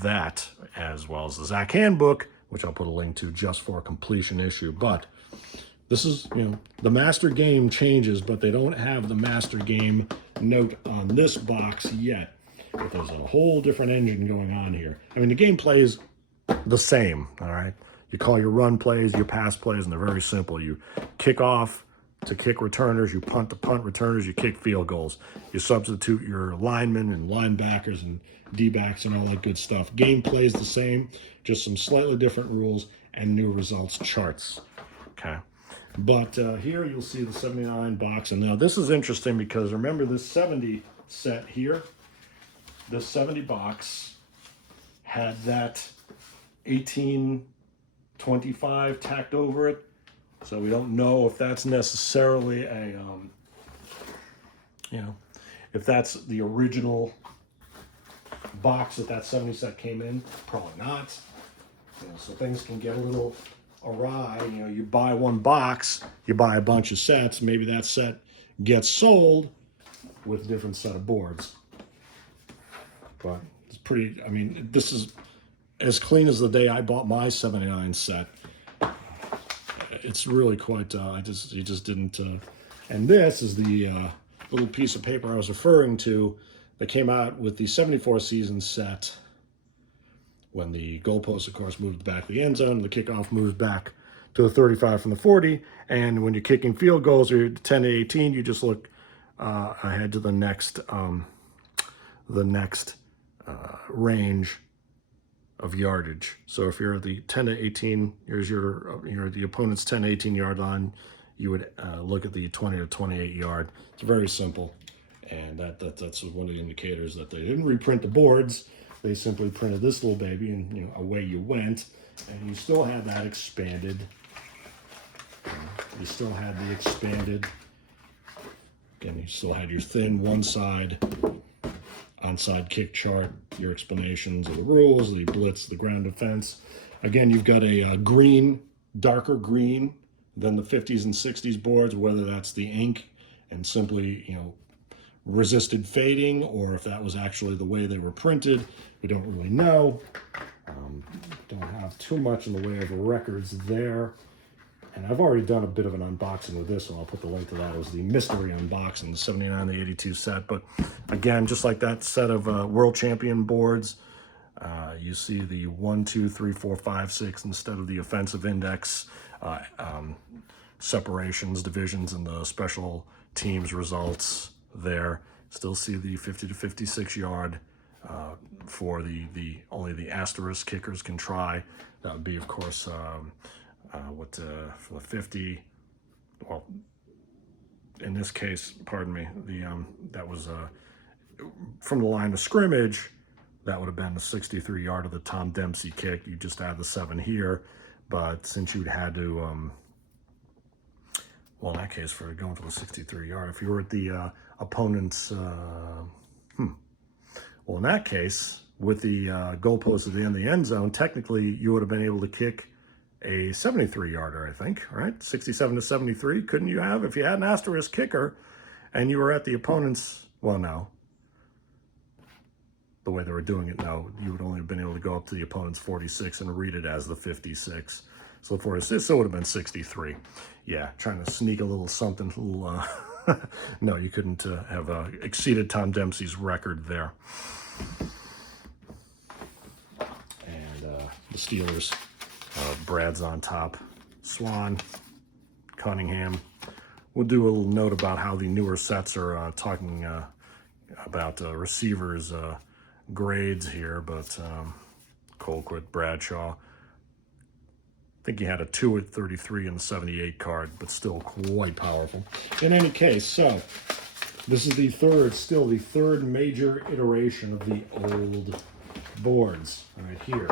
that, as well as the Zach Handbook, which I'll put a link to just for a completion issue. But this is, the master game changes, but they don't have the master game note on this box yet. But there's a whole different engine going on here. I mean, the game plays the same, all right? You call your run plays, your pass plays, and they're very simple. You kick off to kick returners, you punt to punt returners, you kick field goals. You substitute your linemen and linebackers and D-backs and all that good stuff. Game plays the same, just some slightly different rules and new results charts, okay? But here you'll see the 79 box. And now this is interesting because remember this 70 set here? This 70 box had that 1825 tacked over it. So we don't know if that's necessarily a, if that's the original box that 70 set came in. Probably not. So things can get a little awry. You buy one box, you buy a bunch of sets. Maybe that set gets sold with a different set of boards. But it's pretty, I mean, this is as clean as the day I bought my 79 set. It's really quite, you just didn't, and this is the little piece of paper I was referring to that came out with the 74 season set when the goalposts, of course, moved back to the end zone, and the kickoff moves back to the 35 from the 40, and when you're kicking field goals or you're 10 to 18, you just look ahead to the next range of yardage. So if you're at the 10 to 18, you're the opponent's 10 to 18 yard line, you would look at the 20 to 28 yard. It's very simple, and that's one of the indicators that they didn't reprint the boards. They simply printed this little baby, and away you went. And you still had that expanded. You still had the expanded. Again, you still had your thin one side onside kick chart, your explanations of the rules, the blitz, the ground defense. Again, you've got a green, darker green than the 50s and 60s boards, whether that's the ink and simply, resisted fading, or if that was actually the way they were printed. We don't really know. Don't have too much in the way of records there. And I've already done a bit of an unboxing with this, and I'll put the link to that. It was the mystery unboxing, the 79, the 82 set. But again, just like that set of world champion boards, you see the 1, 2, 3, 4, 5, 6 instead of the offensive index separations, divisions, and the special teams results there. Still see the 50 to 56 yard for only the asterisk kickers can try. That would be, of course, for the 50, well, in this case, pardon me, that was from the line of scrimmage, that would have been the 63 yard of the Tom Dempsey kick. You just add the 7 here, but since you'd had to, well, in that case, for going to the 63 yard, if you were at the opponent's, well, in that case, with the goalpost at the end of the end zone, technically you would have been able to kick a 73 yarder, I think, right? 67 to 73, couldn't you have? If you had an asterisk kicker and you were at the opponent's, well, no. The way they were doing it, no. You would only have been able to go up to the opponent's 46 and read it as the 56. So the 46, so it would have been 63. Yeah, trying to sneak a little something, a little, no, you couldn't have exceeded Tom Dempsey's record there. Steelers. Brad's on top. Swan, Cunningham. We'll do a little note about how the newer sets are talking about receivers' grades here, but Colquitt, Bradshaw. I think he had a 2 at 33 and 78 card, but still quite powerful. In any case, so this is the third major iteration of the old boards right here.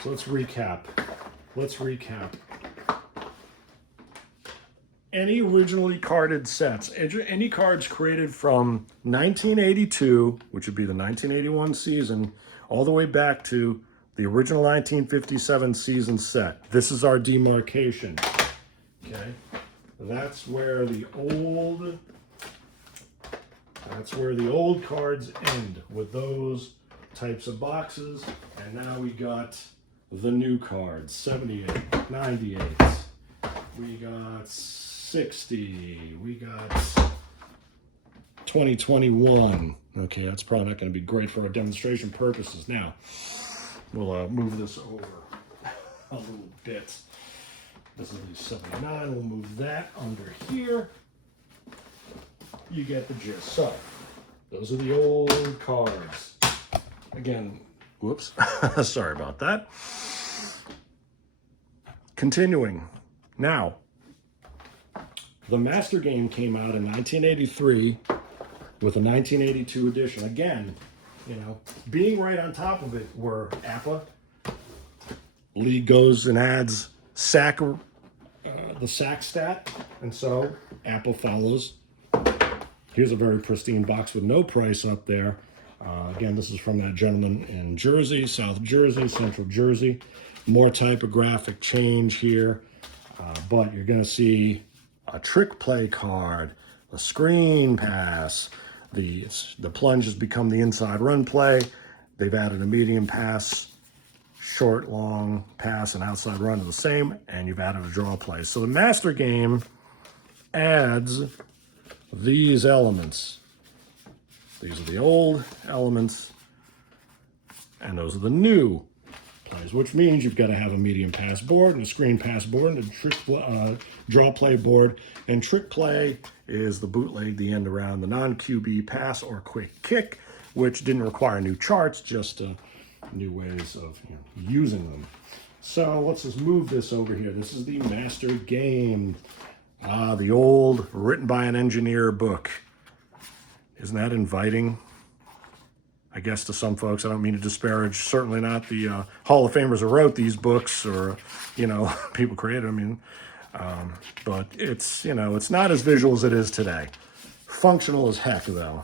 So let's recap. Any originally carded sets, any cards created from 1982, which would be the 1981 season, all the way back to the original 1957 season set. This is our demarcation. Okay, that's where the old cards end, with those types of boxes. And now we got the new cards, 78, 98. We got 60. We got 2021. Okay, that's probably not going to be great for our demonstration purposes. Now, we'll move this over a little bit. This is the 79. We'll move that under here. You get the gist. So, those are the old cards. Again, whoops. Sorry about that. Continuing. Now, the Master Game came out in 1983 with a 1982 edition. Again, you know, being right on top of it were APBA. League goes and adds the sack stat, and so APBA follows. Here's a very pristine box with no price up there. Again, this is from that gentleman in Jersey, South Jersey, Central Jersey. More typographic change here, but you're going to see a trick play card, a screen pass. The plunge has become the inside run play. They've added a medium pass, short, long pass, and outside run are the same, and you've added a draw play. So the Master Game adds these elements. These are the old elements, and those are the new plays, which means you've got to have a medium pass board and a screen pass board and a trick draw play board. And trick play is the bootleg, the end around, the non-QB pass or quick kick, which didn't require new charts, just new ways of using them. So let's just move this over here. This is the Master Game. The old, written by an engineer book. Isn't that inviting? I guess to some folks, I don't mean to disparage, certainly not the Hall of Famers who wrote these books or, people created them. I mean, but it's, it's not as visual as it is today. Functional as heck, though.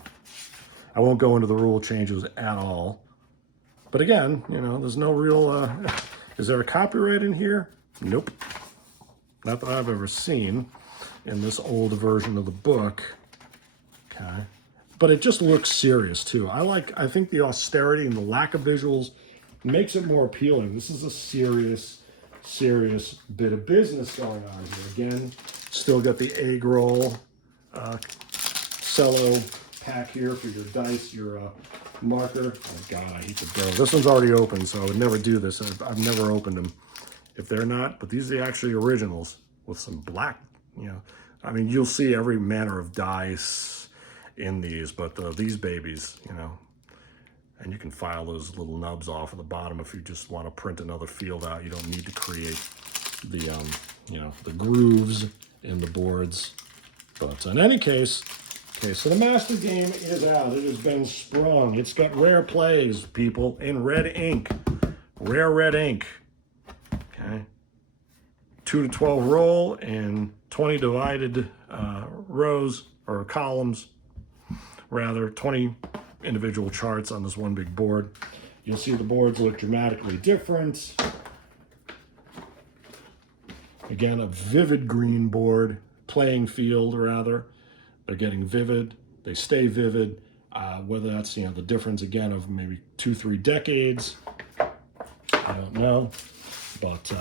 I won't go into the rule changes at all. But again, there's no real, is there a copyright in here? Nope. Not that I've ever seen in this old version of the book. Okay. But it just looks serious too. I think the austerity and the lack of visuals makes it more appealing. This is a serious bit of business going on here. Again, still got the egg roll cello pack here for your dice, your marker. Oh God, I hate to go. This one's already open, so I would never do this. I've never opened them if they're not, but these are actually originals with some black, I mean, you'll see every manner of dice in these, but these babies, and you can file those little nubs off at the bottom if you just want to print another field out. You don't need to create the, the grooves in the boards. But in any case, okay, so the Master Game is out. It has been sprung. It's got rare plays, people, in red ink. Rare red ink. Okay. 2 to 12 roll in 20 divided rows, or columns, rather, 20 individual charts on this one big board. You'll see the boards look dramatically different. Again, a vivid green board, playing field rather. They're getting vivid, they stay vivid, whether that's, the difference again of maybe 2-3 decades, I don't know, but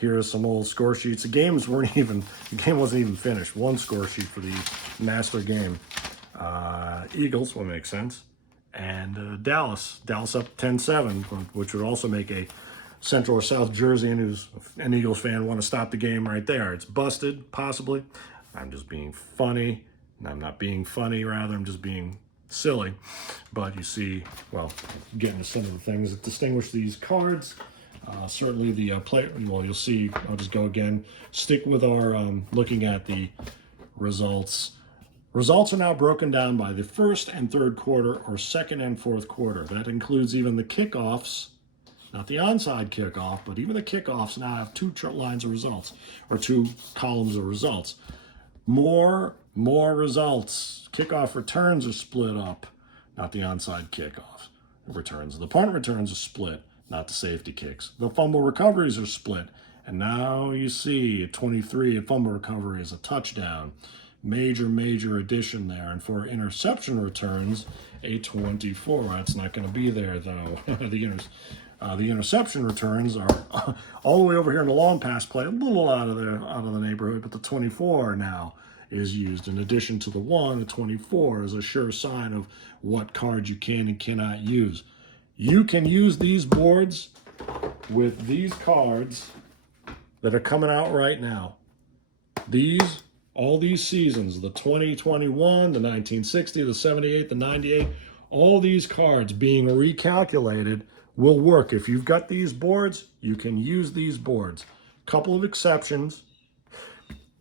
here are some old score sheets. The game wasn't even finished. One score sheet for the Master Game. Eagles will make sense. and Dallas up 10-7, which would also make a Central or South Jersey and who's an Eagles fan want to stop the game right there. It's busted, possibly. I'm just being funny. I'm not being funny, rather, I'm just being silly. But you see, well, getting to some of the things that distinguish these cards. Certainly the player, well, you'll see, I'll just go again. Stick with our looking at the results. Results are now broken down by the first and third quarter or second and fourth quarter. That includes even the kickoffs. Not the onside kickoff, but even the kickoffs now have two lines of results, or two columns of results. More results. Kickoff returns are split up, not the onside kickoffs returns. The punt returns are split, not the safety kicks. The fumble recoveries are split, and now you see at 23, a fumble recovery is a touchdown. Major addition there. And for interception returns, a 24. That's not going to be there, though. The interception returns are all the way over here in the long pass play, a little out of the neighborhood, but the 24 now is used. In addition to the 1, the 24 is a sure sign of what cards you can and cannot use. You can use these boards with these cards that are coming out right now. All these seasons, the 2021, the 1960, the 78, the 98, all these cards being recalculated will work. If you've got these boards, you can use these boards. Couple of exceptions.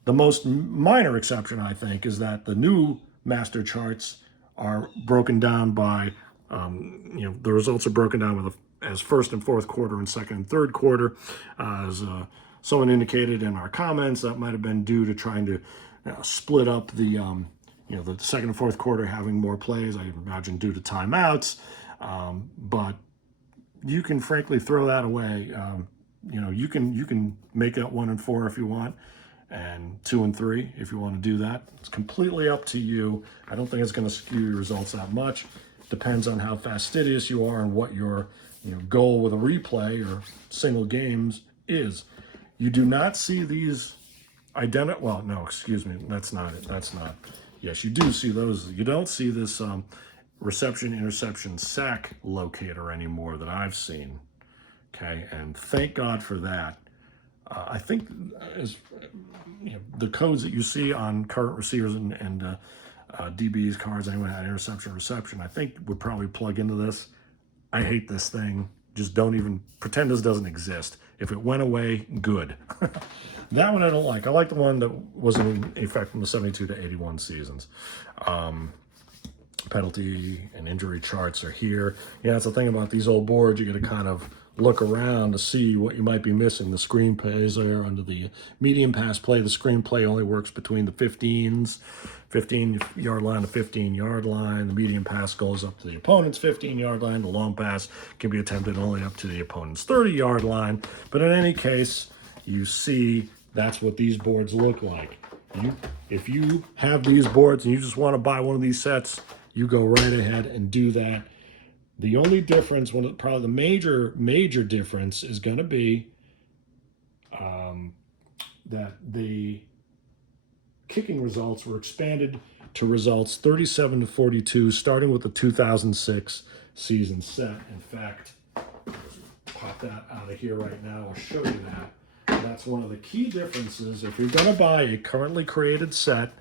The most minor exception, I think, is that the new master charts are broken down by, the results are broken down as first and fourth quarter and second and third quarter. As someone indicated in our comments, that might have been due to trying to split up the second and fourth quarter having more plays. I imagine due to timeouts, but you can frankly throw that away. You can make it 1 and 4 if you want, and 2 and 3 if you want to do that. It's completely up to you. I don't think it's going to skew your results that much. Depends on how fastidious you are and what your goal with a replay or single games is. You do not see these well, no, excuse me, that's not it. That's not. Yes, you do see those. You don't see this reception, interception, sack locator anymore that I've seen. Okay, and thank God for that. I think as the codes that you see on current receivers and DB's cards, anyway, had interception, reception, I think would probably plug into this. I hate this thing. Just don't even pretend this doesn't exist. If it went away, good. That one I don't like. I like the one that was in effect from the 72 to 81 seasons. Penalty and injury charts are here. Yeah, that's the thing about these old boards. You got to kind of look around to see what you might be missing. The screen plays there under the medium pass play. The screen play only works between the 15-yard line to 15-yard line. The medium pass goes up to the opponent's 15-yard line. The long pass can be attempted only up to the opponent's 30-yard line. But in any case, you see that's what these boards look like. If you have these boards and you just want to buy one of these sets, you go right ahead and do that. The only difference, probably the major difference, is going to be that the kicking results were expanded to results 37 to 42, starting with the 2006 season set. In fact, pop that out of here right now. I'll show you that. That's one of the key differences. If you're going to buy a currently created set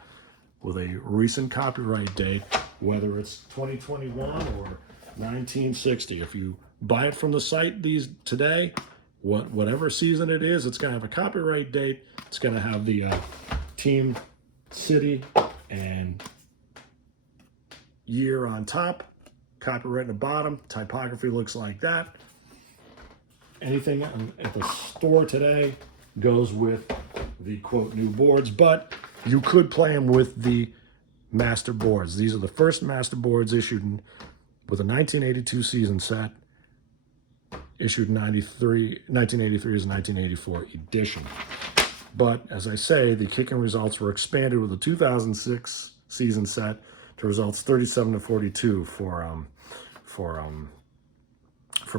with a recent copyright date, whether it's 2021 or 1960, if you buy it from the site today, whatever season it is, it's going to have a copyright date. It's going to have the team, city, and year on top, copyright in the bottom. Typography looks like that. Anything at the store today goes with the quote new boards, but you could play them with the master boards. These are the first master boards issued with a 1982 season set, issued in 1983 is a 1984 edition. But as I say, the kicking results were expanded with a 2006 season set to results 37 to 42 for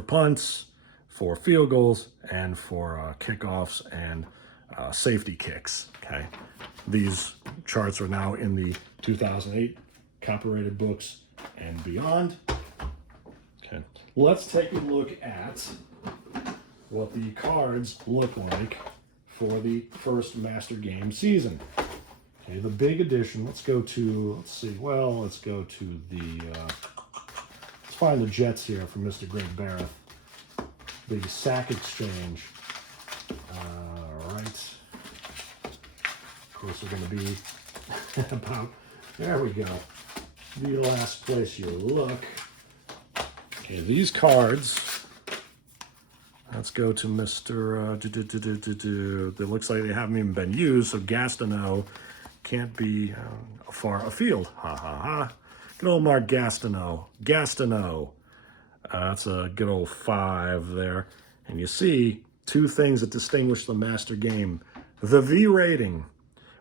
punts, for field goals, and for kickoffs and safety kicks. Okay, these charts are now in the 2008 copyrighted books and beyond. Okay. Let's take a look at what the cards look like for the first Master Game season. Okay, the big addition, let's go to, let's see, well, let's go to the, let's find the Jets here from Mr. Greg Barrett. The sack exchange. All right. Of course, we're going to be about, there we go, the last place you look. Okay, these cards, let's go to Mr. It looks like they haven't even been used, so Gastineau can't be far afield. Ha ha ha. Good old Mark Gastineau. Gastineau. That's a good old 5 there. And you see two things that distinguish the Master Game. The V rating,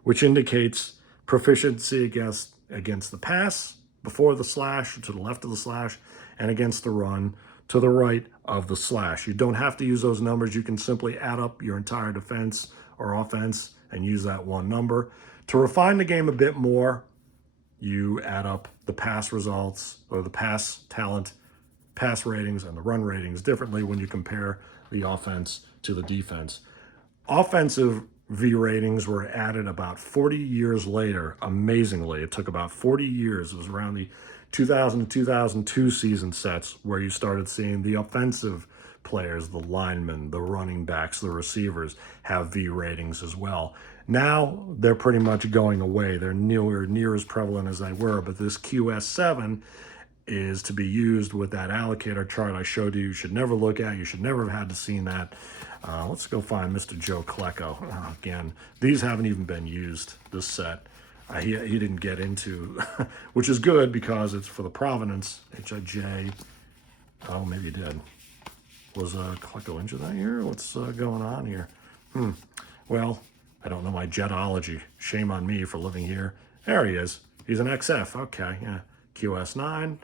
which indicates proficiency against the pass, before the slash, to the left of the slash, and against the run, to the right of the slash. You don't have to use those numbers. You can simply add up your entire defense or offense and use that one number. To refine the game a bit more, you add up the pass results, or the pass talent, pass ratings, and the run ratings differently when you compare the offense to the defense. Offensive V ratings were added about 40 years later. Amazingly, it took about 40 years. It was around the 2000 to 2002 season sets where you started seeing the offensive players, the linemen, the running backs, the receivers have V ratings as well. Now they're pretty much going away. They're nowhere near as prevalent as they were, but this QS7 is to be used with that allocator chart I showed you. You should never look at. You should never have had to seen that. Let's go find Mr. Joe Klecko. Again, these haven't even been used, this set. He didn't get into, which is good because it's for the Providence, HIJ. Oh, maybe he did. Was Klecko injured that year? What's going on here? Well, I don't know my jetology. Shame on me for living here. There he is. He's an XF. Okay, yeah. QS9.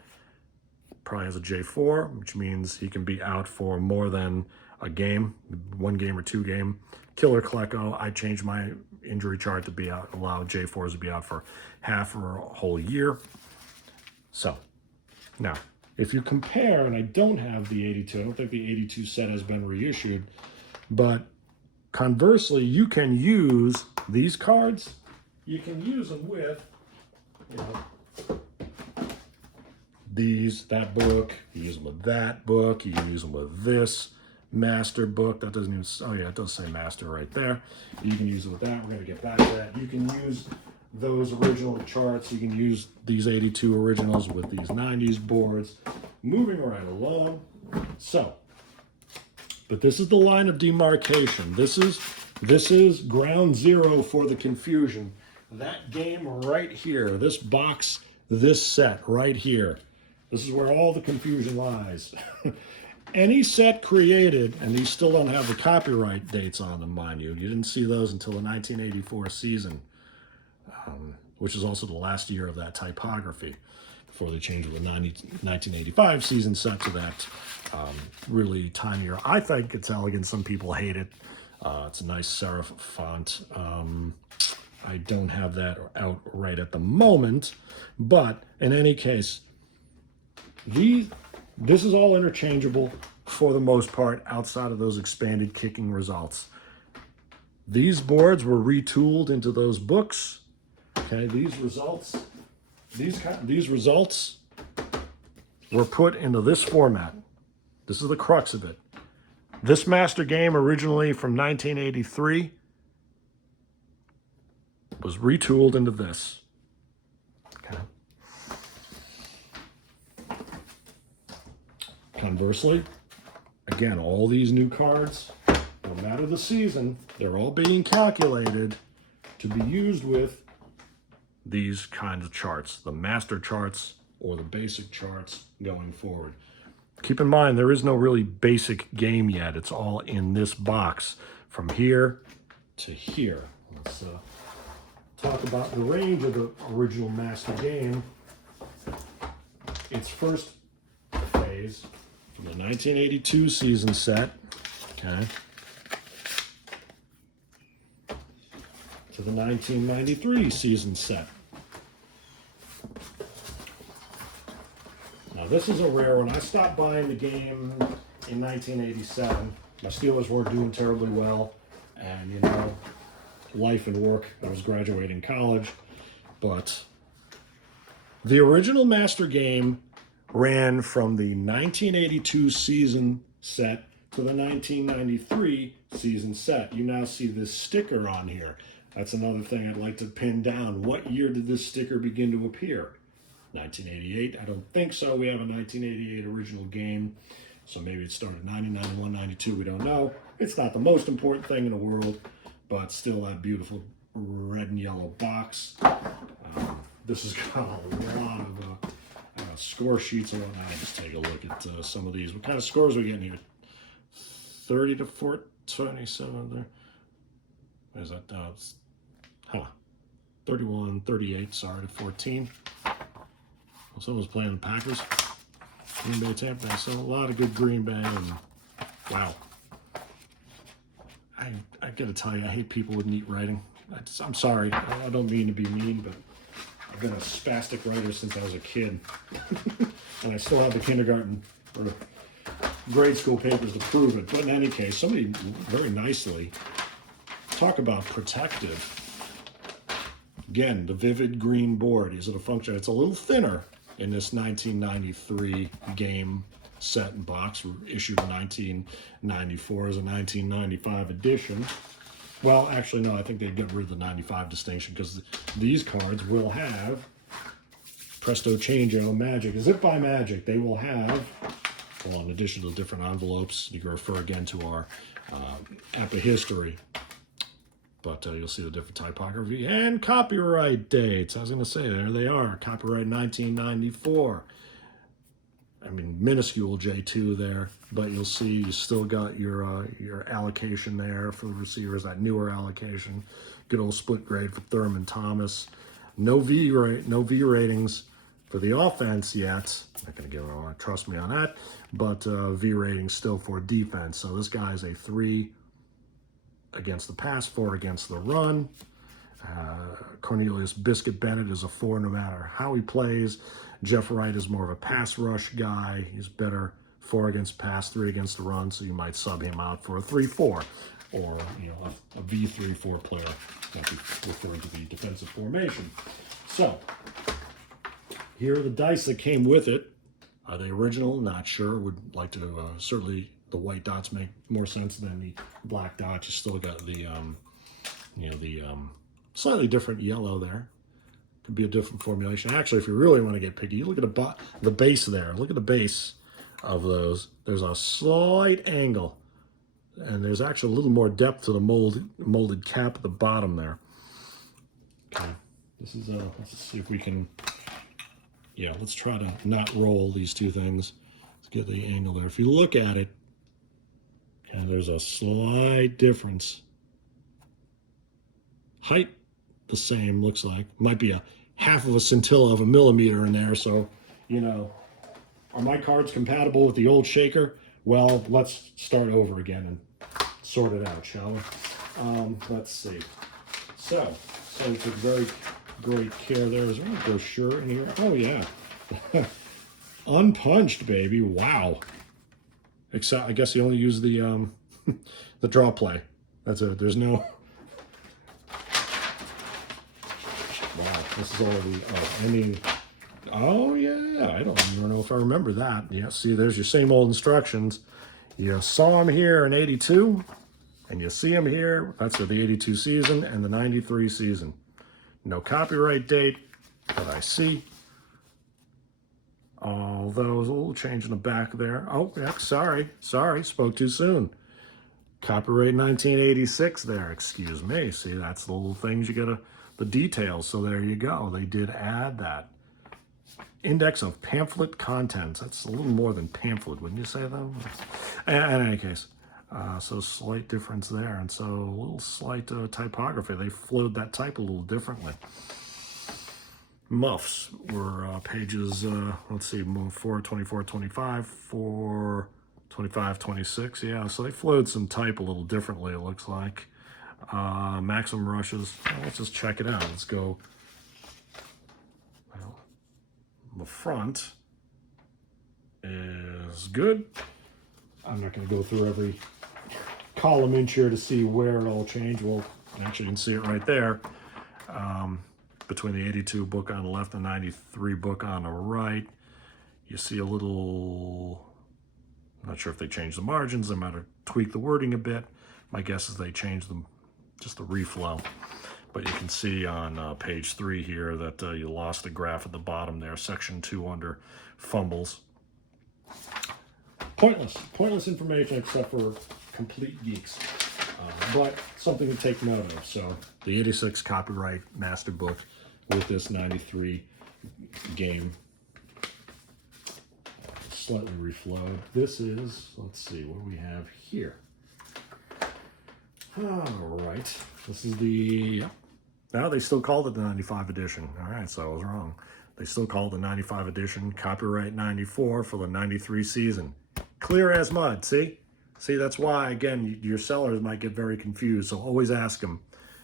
Probably has a J4, which means he can be out for more than a game, 1 game or 2 game. Killer Klecko. I changed my injury chart to be out, allow J4s to be out for half or a whole year. So, now, if you compare, and I don't have the 82, I don't think the 82 set has been reissued, but conversely, you can use these cards, you can use them with, you know, that book, you use them with that book, you can use them with this master book. That doesn't even, oh yeah, it does say master right there. You can use it with that. We're going to get back to that. You can use those original charts. You can use these 82 originals with these 90s boards. Moving right along. So, but this is the line of demarcation. This is ground zero for the confusion. That game right here, this box, this set right here. This is where all the confusion lies. Any set created, and these still don't have the copyright dates on them, mind you. You didn't see those until the 1984 season, which is also the last year of that typography before they changed the 1985 season set to that really tinier. I think it's elegant. Some people hate it. It's a nice serif font. I don't have that out right at the moment, but in any case, this is all interchangeable for the most part outside of those expanded kicking results. These boards were retooled into those books. Okay, these results were put into this format. This is the crux of it. This master game, originally from 1983, was retooled into this. Okay. Conversely, again, all these new cards, no matter the season, they're all being calculated to be used with these kinds of charts, the master charts or the basic charts going forward. Keep in mind, there is no really basic game yet. It's all in this box from here to here. Let's talk about the range of the original master game. Its first phase from the 1982 season set, okay, to the 1993 season set. Now This is a rare one. I stopped buying the game in 1987. My Steelers weren't doing terribly well, and you know, life and work. I was graduating college, but the original Master Game ran from the 1982 season set to the 1993 season set. You now see this sticker on here. That's another thing I'd like to pin down. What year did this sticker begin to appear? 1988? I don't think so. We have a 1988 original game, so maybe it started 90, 91, 92. We don't know. It's not the most important thing in the world, but still that beautiful red and yellow box. This has got a lot of score sheets and whatnot. Just take a look at some of these. What kind of scores are we getting here? 30 to 27 there. What is that? 31, 38, sorry, to 14. Well, someone's playing the Packers. Green Bay, Tampa Bay. So a lot of good Green Bay. And wow. I got to tell you, I hate people with neat writing. I'm sorry. I don't mean to be mean, but I've been a spastic writer since I was a kid. And I still have the kindergarten or grade school papers to prove it. But in any case, somebody very nicely talk about protective. Again, the vivid green board. Is it a function? It's a little thinner in this 1993 game set and box, issued in 1994 as a 1995 edition. Well, actually, no, I think they'd get rid of the 95 distinction because these cards will have presto changeo magic. As if by magic, they will have, well, in addition to the different envelopes, you can refer again to our APBA history. But you'll see the different typography and copyright dates. I was going to say, there they are. Copyright 1994. I mean, minuscule J2 there, but you'll see you still got your allocation there for the receivers, that newer allocation. Good old split grade for Thurman Thomas. No V ratings for the offense yet. Not going to give it, trust me on that, but V ratings still for defense. So this guy's a 3 against the pass, 4 against the run. Cornelius Biscuit Bennett is a 4 no matter how he plays. Jeff Wright is more of a pass rush guy. He's better 4 against pass, 3 against the run, so you might sub him out for a 3-4 or you know a V3-4 player that referring to the defensive formation. So here are the dice that came with it. Are they original? Not sure. Would like to certainly. The white dots make more sense than the black dots. You still got the, slightly different yellow there. Could be a different formulation. Actually, if you really want to get picky, you look at the base there. Look at the base of those. There's a slight angle, and there's actually a little more depth to the molded cap at the bottom there. Okay, this is let's see if we can. Yeah, let's try to not roll these two things. Let's get the angle there. If you look at it. And there's a slight difference. Height, the same, looks like. Might be a half of a scintilla of a millimeter in there. So, you know, are my cards compatible with the old shaker? Well, let's start over again and sort it out, shall we? Let's see. So we took very great care there. Is there a brochure in here? Oh, yeah. Unpunched, baby. Wow. Except, I guess you only use the the draw play. That's it. There's no. Wow, this is already. Oh, I mean, oh yeah. I don't even know if I remember that. Yeah. See, there's your same old instructions. You saw them here in '82, and you see them here. That's for the '82 season and the '93 season. No copyright date that I see. Although there's a little change in the back there. Oh, yeah, sorry, spoke too soon. Copyright 1986 there, excuse me. See, that's the little things you gotta, the details. So there you go. They did add that. Index of pamphlet contents. That's a little more than pamphlet, wouldn't you say, though? In any case, so slight difference there. And so a little slight typography. They flowed that type a little differently. Muffs were pages, let's see, 4, 24, 25, 4, 25, 26. Yeah, so they flowed some type a little differently, it looks like. Maximum rushes. Well, let's just check it out. Let's go. Well, the front. This is good. I'm not going to go through every column inch here to see where it all changed. Well, actually, you can see it right there. Between the 82 book on the left and 93 book on the right. You see a little, I'm not sure if they changed the margins. They might have tweaked the wording a bit. My guess is they changed them, just the reflow. But you can see on page 3 here that you lost the graph at the bottom there, section 2 under fumbles. Pointless information except for complete geeks. But something to take note of. So the 86 copyright master book with this 93 game. Slightly reflowed. This is, let's see, what do we have here? All right. This is the, now they still called it the 95 edition. All right, so I was wrong. They still call it the 95 edition, copyright 94 for the 93 season. Clear as mud, see? See, that's why, again, your sellers might get very confused. So always ask them,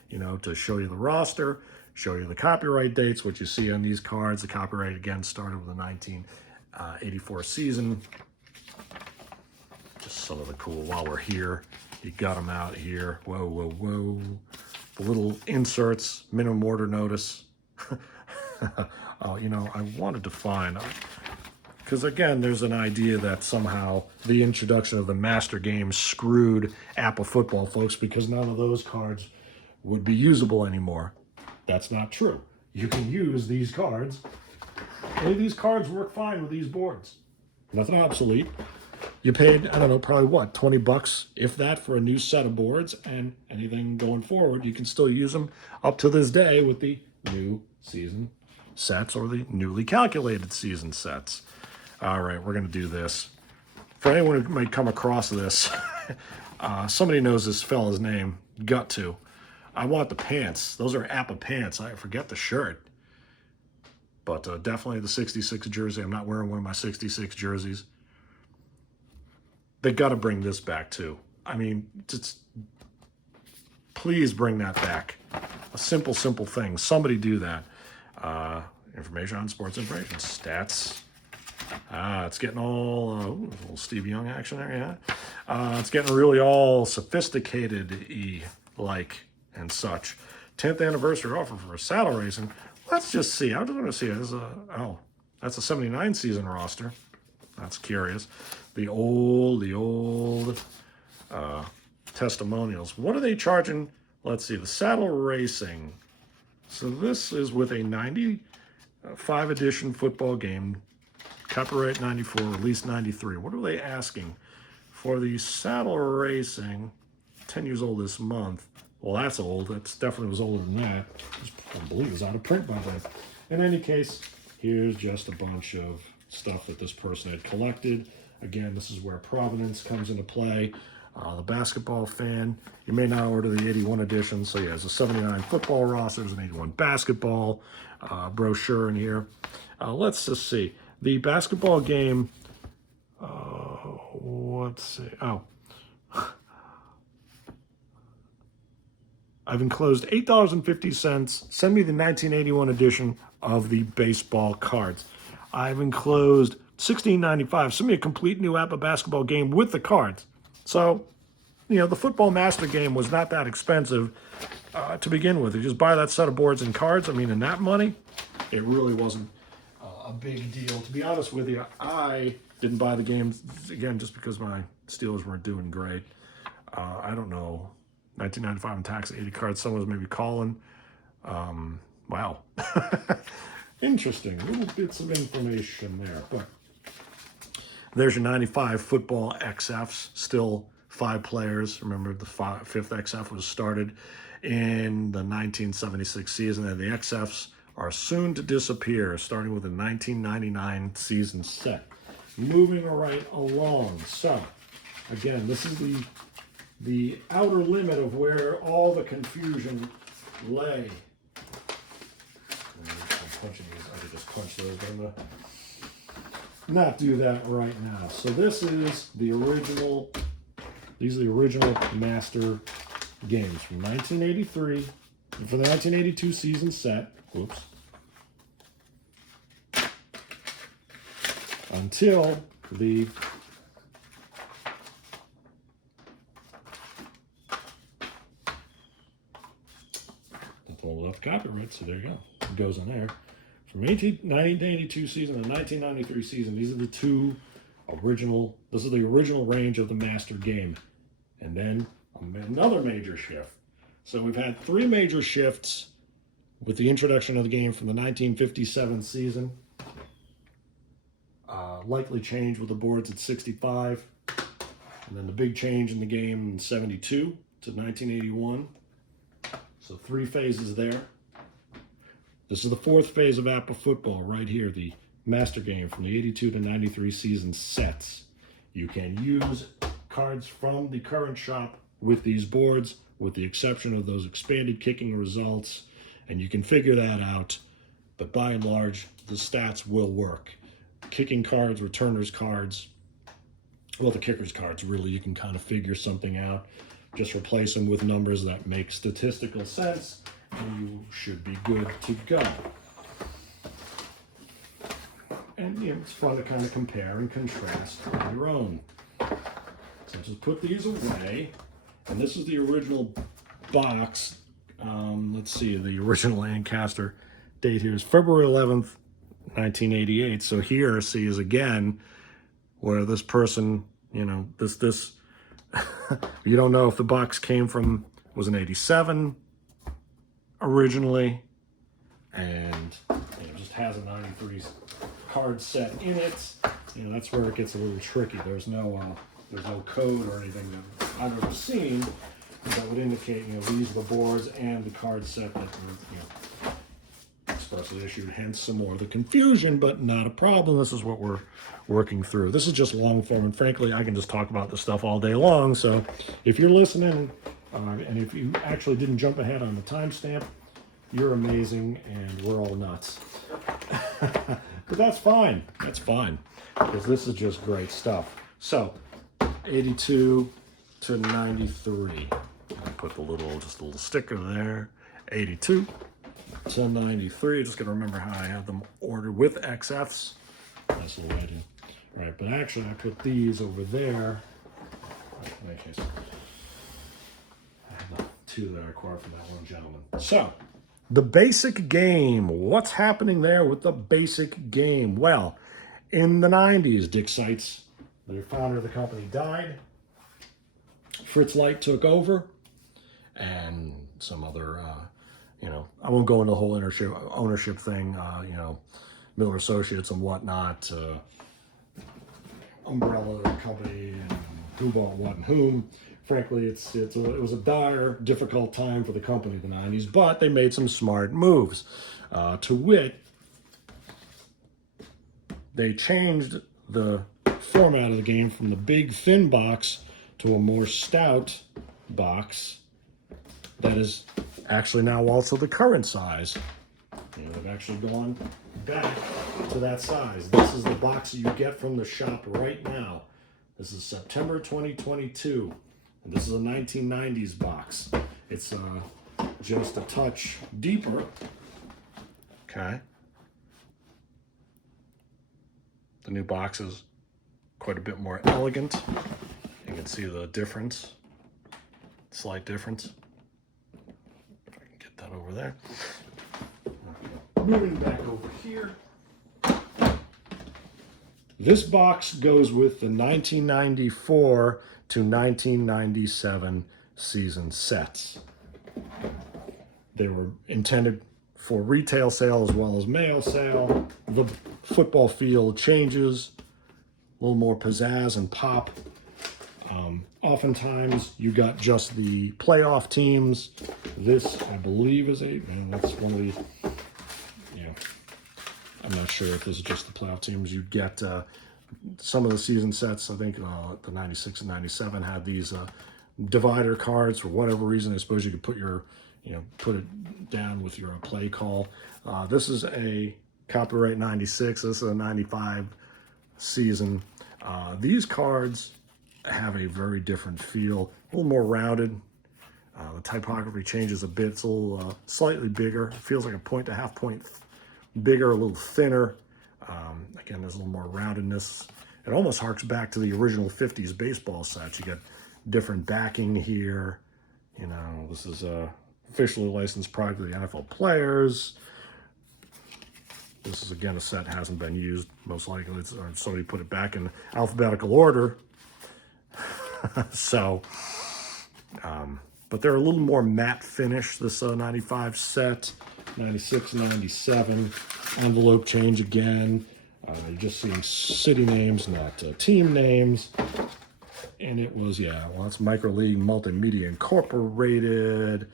you know, to show you the roster, show you the copyright dates, what you see on these cards. The copyright, again, started with the 1984 season. Just some of the cool, while we're here, you got them out here. Whoa, whoa, whoa. The little inserts, minimum order notice. Oh, you know, I wanted to find, because again, there's an idea that somehow the introduction of the master game screwed APBA Football, folks, because none of those cards would be usable anymore. That's not true. You can use these cards. Any of these cards work fine with these boards. Nothing obsolete. You paid, I don't know, probably what, 20 bucks, if that, for a new set of boards, and anything going forward, you can still use them up to this day with the new season sets or the newly calculated season sets. All right, we're going to do this. For anyone who might come across this, somebody knows this fella's name, got to. I want the pants. Those are APBA pants. I forget the shirt. But definitely the 66 jersey. I'm not wearing one of my 66 jerseys. They got to bring this back too. I mean, just please bring that back. A simple thing. Somebody do that. Information on sports information. Stats. It's getting all a little Steve Young action there, yeah. It's getting really all sophisticated-y like and such. 10th anniversary offer for saddle racing. Let's just see. I just want to see. That's a 79 season roster. That's curious. The old testimonials. What are they charging? Let's see. The saddle racing. So this is with a 95 edition football game. Copyright 94, release 93. What are they asking for the saddle racing? 10 years old this month. Well, that's old. That's definitely was older than that. I believe it was out of print by then. In any case, here's just a bunch of stuff that this person had collected. Again, this is where provenance comes into play. The basketball fan, you may not order the 81 edition. So yeah, there's a 79 football roster, there's an 81 basketball brochure in here. Let's just see. The basketball game, let's see. Oh. I've enclosed $8.50. Send me the 1981 edition of the baseball cards. I've enclosed $16.95. Send me a complete new APBA basketball game with the cards. So, you know, the football master game was not that expensive to begin with. You just buy that set of boards and cards. I mean, in that money, it really wasn't a big deal. To be honest with you, I didn't buy the games, again, just because my Steelers weren't doing great. I don't know. 1995 and tax 80 cards. Someone's maybe calling. Wow. Interesting. Little bits of information there. But there's your 95 football XFs. Still 5 players. Remember, the 5th XF was started in the 1976 season, and the XFs are soon to disappear, starting with the 1999 season set. Moving right along. So, again, this is the outer limit of where all the confusion lay. I'm punching these. I could just punch those, but I'm going to not do that right now. So this is the original, these are the original master games from 1983 and for the 1982 season set. Whoops. Until the copyright, so there you go. It goes in there. From 1982 season to 1993 season, these are the two original, this is the original range of the master game. And then another major shift. So we've had 3 major shifts with the introduction of the game from the 1957 season. Likely change with the boards at 65. And then the big change in the game in 72 to 1981. So 3 phases there. This is the 4th phase of APBA Football right here, the master game from the 82 to 93 season sets. You can use cards from the current shop with these boards, with the exception of those expanded kicking results, and you can figure that out, but by and large, the stats will work. Kicking cards, returners cards, well, the kickers cards, really, you can kind of figure something out. Just replace them with numbers that make statistical sense, and you should be good to go. And you know, it's fun to kind of compare and contrast on your own. So just put these away. And this is the original box. Let's see, the original Lancaster date here is February 11th, 1988. So here, see, is again where this person, you know, this you don't know if the box came from, was an 87 originally, and you know, just has a 93 card set in it. You know, that's where it gets a little tricky. There's no code or anything that I've ever seen that would indicate, you know, these are the boards and the card set that were, you know, expressly issued, hence some more of the confusion, but not a problem. This is what we're working through. This is just long form, and frankly, I can just talk about this stuff all day long. So if you're listening, and if you actually didn't jump ahead on the timestamp, you're amazing, and we're all nuts. But that's fine. That's fine, because this is just great stuff. So 82 to 93. I'll put just a little sticker there. 82 to 93. Just got to remember how I have them ordered with XFs. That's a little way to. Right, but actually I put these over there. In any case, I have the 2 that I acquired from that one gentleman. So, the basic game. What's happening there with the basic game? Well, in the 90s, Dick Seitz, the founder of the company, died. Fritz Light took over, and some other, you know, I won't go into the whole ownership thing, you know, Miller Associates and whatnot, umbrella company, and who bought what and whom. Frankly, it was a dire, difficult time for the company in the 90s, but they made some smart moves. To wit, they changed the format of the game from the big, thin box to a more stout box that is actually now also the current size. You know, they've actually gone back to that size. This is the box that you get from the shop right now. This is September 2022, and this is a 1990s box. It's just a touch deeper. Okay. The new box is quite a bit more elegant. You can see the difference, slight difference. If I can get that over there. Moving back over here. This box goes with the 1994 to 1997 season sets. They were intended for retail sale as well as mail sale. The football field changes, a little more pizzazz and pop. Oftentimes you got just the playoff teams. This, I believe, is that's one of the, you know, I'm not sure if this is just the playoff teams. You'd get some of the season sets. I think the 96 and 97 had these divider cards for whatever reason. I suppose you could put your, you know, put it down with your play call. This is a copyright 96. This is a 95 season. These cards have a very different feel, a little more rounded. The typography changes a bit. It's a little slightly bigger. It feels like a point to half point bigger, a little thinner. Again, there's a little more roundedness. It almost harks back to the original 50s baseball sets. You get different backing here. You know, this is officially licensed product of the NFL players. This is, again, a set hasn't been used. Most likely, or somebody put it back in alphabetical order. So, but they're a little more matte finish, this 95 set. 96, 97. Envelope change again. You're just seeing city names, not team names. And it was, yeah, well, it's Micro League Multimedia Incorporated.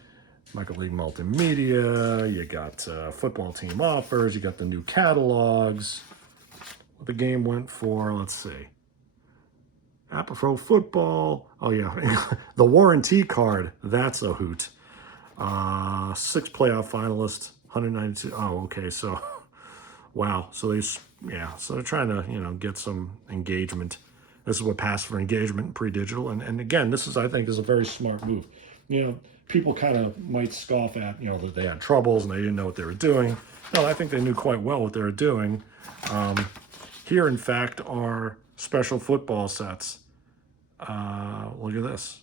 Micro League Multimedia. You got football team offers. You got the new catalogs. What the game went for, let's see. APBA Football. Oh, yeah. The warranty card. That's a hoot. 6 playoff finalists. 192. Oh, okay. So, wow. So so they're trying to, get some engagement. This is what passed for engagement in pre-digital. And again, this is, I think, is a very smart move. People kind of might scoff at, that they had troubles and they didn't know what they were doing. No, I think they knew quite well what they were doing. Here, in fact, are special football sets. Look at this.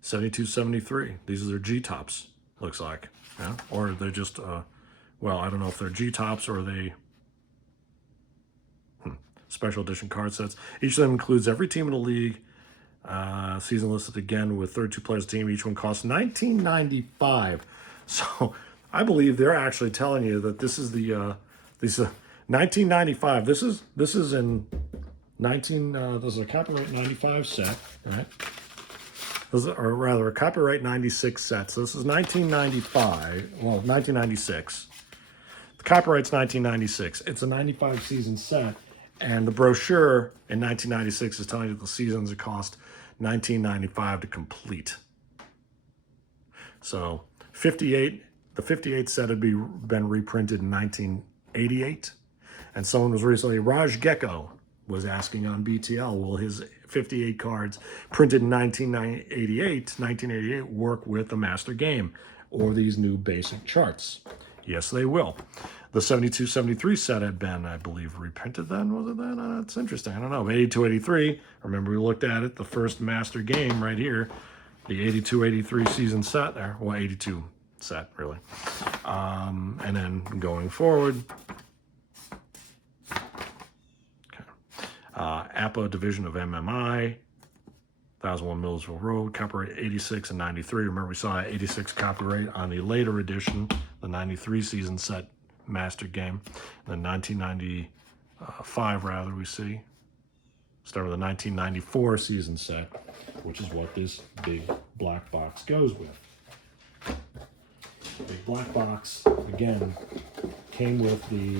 72, 73. These are their G-tops, looks like. Yeah? Or they're just, well, I don't know if they're G-tops or they... Special edition card sets. Each of them includes every team in the league. Season listed again with 32 players a team. Each one costs $19.95. So I believe they're actually telling you that this is the $19.95. This is in 19. This is a copyright 95 set, right? Or rather, a copyright 96 set. So this is 1995. Well, 1996. The copyright's 1996. It's a 95 season set. And the brochure in 1996 is telling you that the seasons it cost $19.95 to complete. So the 58 set had been reprinted in 1988. And someone was recently, Raj Gecko was asking on BTL, will his 58 cards printed in 1988 work with the master game or these new basic charts? Yes, they will. The 72-73 set had been, I believe, reprinted then. Was it then? That's interesting. I don't know. 82-83. Remember, we looked at it. The first master game right here. The 82-83 season set there. Well, 82 set, really. And then going forward. Okay. APBA division of MMI. 1001 Millersville Road. Copyright 86 and 93. Remember, we saw 86 copyright on the later edition. The 93 season set. Master game. Then 1995, rather, we see. Start with the 1994 season set, which is what this big black box goes with. Big black box, again, came with the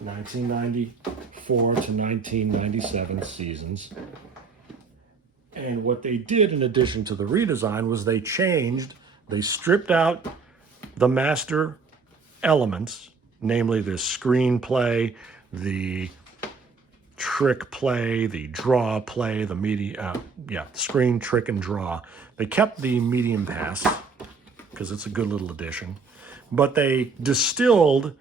1994 to 1997 seasons. And what they did in addition to the redesign was they stripped out the master elements, namely the screenplay, the trick play, the draw play, the screen, trick, and draw. They kept the medium pass because it's a good little addition, but they distilled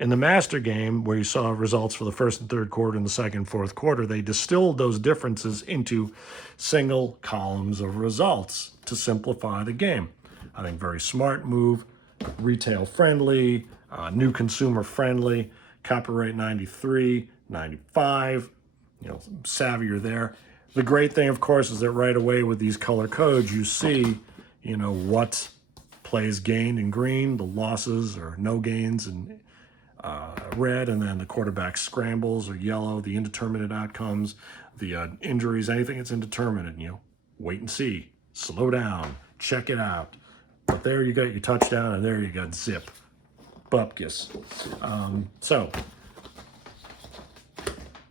in the master game where you saw results for the first and third quarter and the second and fourth quarter. They distilled those differences into single columns of results to simplify the game. I think very smart move. Retail friendly, new consumer friendly, copyright 93, 95, savvier there. The great thing, of course, is that right away with these color codes, you see, what plays gained in green, the losses or no gains in red, and then the quarterback scrambles or yellow, the indeterminate outcomes, the injuries, anything that's indeterminate, wait and see, slow down, check it out. But there you got your touchdown, and there you got zip. Bupkis. So,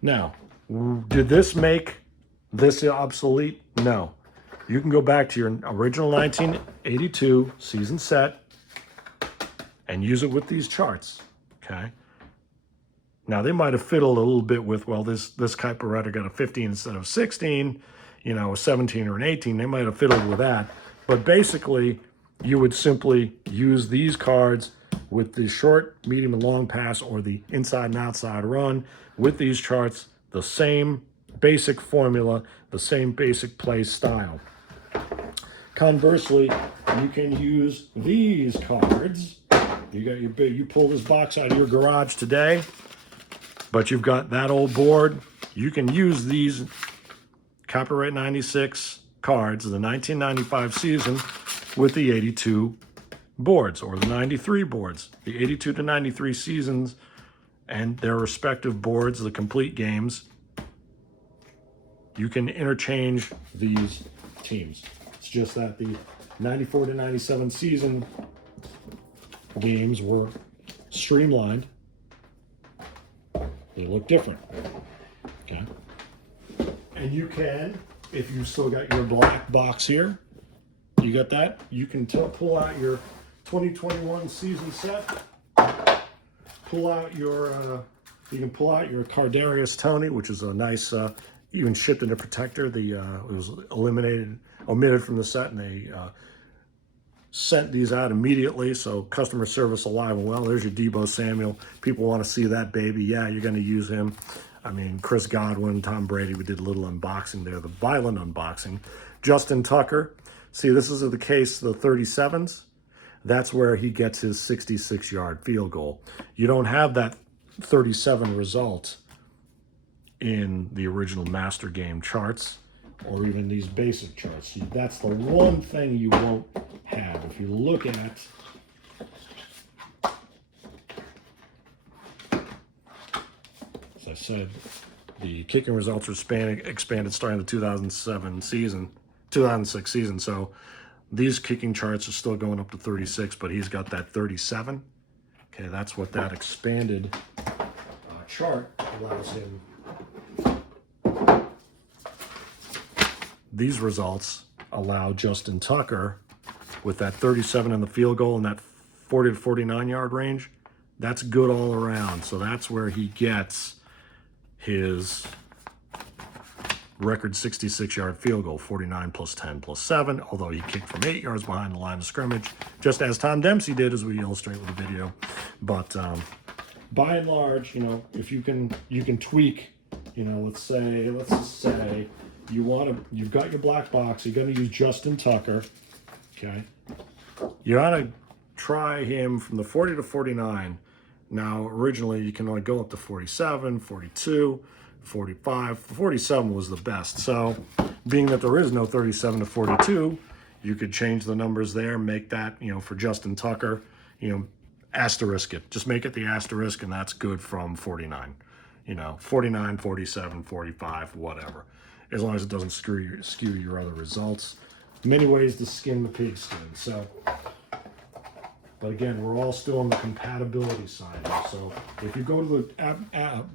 now, did this make this obsolete? No. You can go back to your original 1982 season set and use it with these charts, okay? Now, they might have fiddled a little bit with, well, this copywriter got a 15 instead of 16, a 17 or an 18. They might have fiddled with that. But basically, you would simply use these cards with the short, medium, and long pass or the inside and outside run with these charts, the same basic formula, the same basic play style. Conversely, you can use these cards. You got your big, you pull this box out of your garage today, but you've got that old board. You can use these copyright 96 cards of the 1995 season with the 82 boards or the 93 boards. The 82 to 93 seasons and their respective boards, the complete games, you can interchange these teams. It's just that the 94 to 97 season games were streamlined. They look different. Okay. And you can, if you still got your black box here, you got that, you can pull out your 2021 season set, pull out your, you can pull out your Cardarius Tony, which is a nice, even shipped in a protector. It was omitted from the set, and they sent these out immediately, so customer service alive and well. There's your Deebo Samuel. People want to see that baby. Yeah, you're going to use him. I mean, Chris Godwin, Tom Brady, we did a little unboxing there, the violent unboxing. Justin Tucker. See, this is the case, the 37s. That's where he gets his 66-yard field goal. You don't have that 37 result in the original master game charts or even these basic charts. That's the one thing you won't have. If you look at as I said, the kicking results are expanded starting the 2006 season. So these kicking charts are still going up to 36, but he's got that 37. Okay, that's what that expanded chart allows him. These results allow Justin Tucker with that 37 in the field goal and that 40 to 49 yard range. That's good all around. So that's where he gets his record 66-yard field goal, 49 plus 10 plus 7, although he kicked from 8 yards behind the line of scrimmage, just as Tom Dempsey did, as we illustrate with the video. But by and large, you know, if you can tweak, you know, let's just say you've got your black box, you're going to use Justin Tucker, okay? You ought to try him from the 40 to 49. Now, originally, you can only go up to 47, 42, 45. 47 was the best. So, being that there is no 37 to 42, you could change the numbers there, make that, you know, for Justin Tucker, you know, asterisk it. Just make it the asterisk, and that's good from 49. You know, 49, 47, 45, whatever. As long as it doesn't skew your other results. Many ways to skin the pigskin. So, but again, we're all still on the compatibility side. So if you go to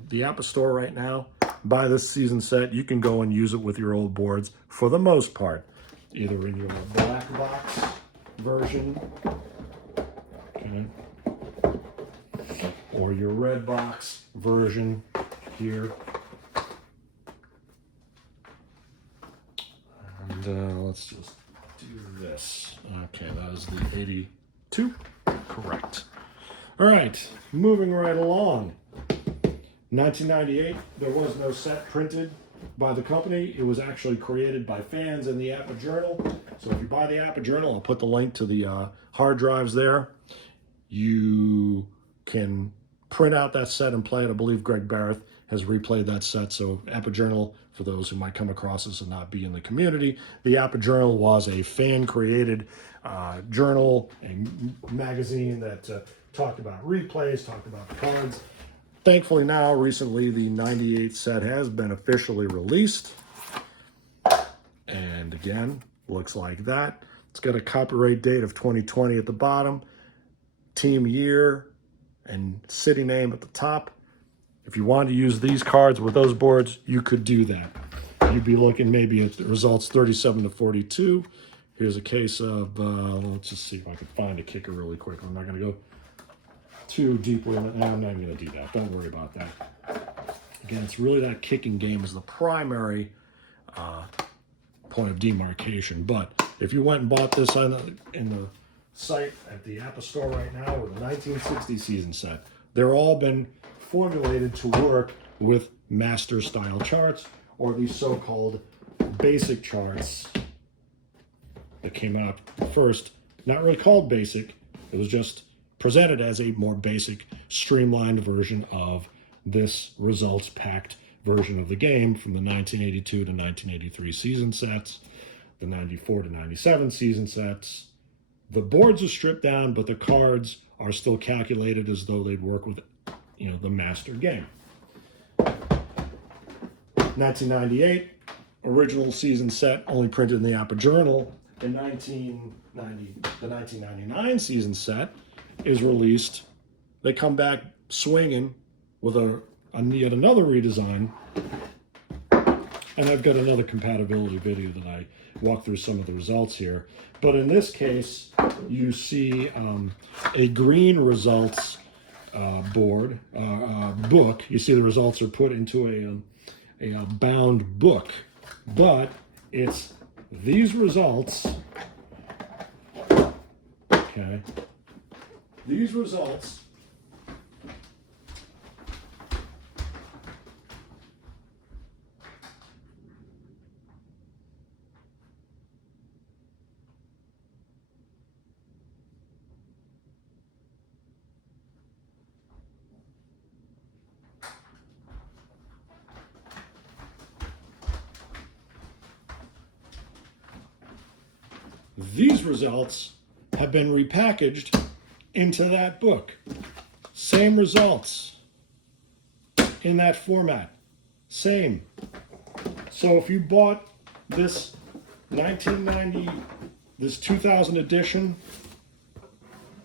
the APBA store right now, buy this season set, you can go and use it with your old boards for the most part. Either in your black box version, okay, or your red box version here. And let's just do this. Okay, that is the 82. Correct. All right, moving right along. 1998, there was no set printed by the company. It was actually created by fans in the APBA Journal. So if you buy the APBA Journal, I'll put the link to the hard drives there. You can print out that set and play it. I believe Greg Barrett has replayed that set. So APBA Journal, for those who might come across this and not be in the community, the APBA Journal was a fan-created journal, a magazine that talked about replays, talked about the cards. Thankfully now, recently, the 98 set has been officially released. And again, looks like that. It's got a copyright date of 2020 at the bottom, team year, and city name at the top. If you wanted to use these cards with those boards, you could do that. You'd be looking maybe at the results 37 to 42. Here's a case of, let's just see if I can find a kicker really quick. I'm not going to go too deeply in it. No, I'm not going to do that. Don't worry about that. Again, it's really that kicking game is the primary point of demarcation. But if you went and bought this in the site at the APBA store right now with a 1960 season set, they're all been formulated to work with master style charts or these so-called basic charts that came out first, not really called basic. It was just presented as a more basic, streamlined version of this results-packed version of the game from the 1982 to 1983 season sets, the 94 to 97 season sets. The boards are stripped down, but the cards are still calculated as though they'd work with, the master game. 1998, original season set, only printed in the APBA Journal. In the 1999 season set is released. They come back swinging with yet another redesign. And I've got another compatibility video that I walk through some of the results here. But in this case, you see a green results book. You see the results are put into a bound book. But it's these results, okay, these results have been repackaged into that book. Same results in that format. Same. So if you bought this 2000 edition,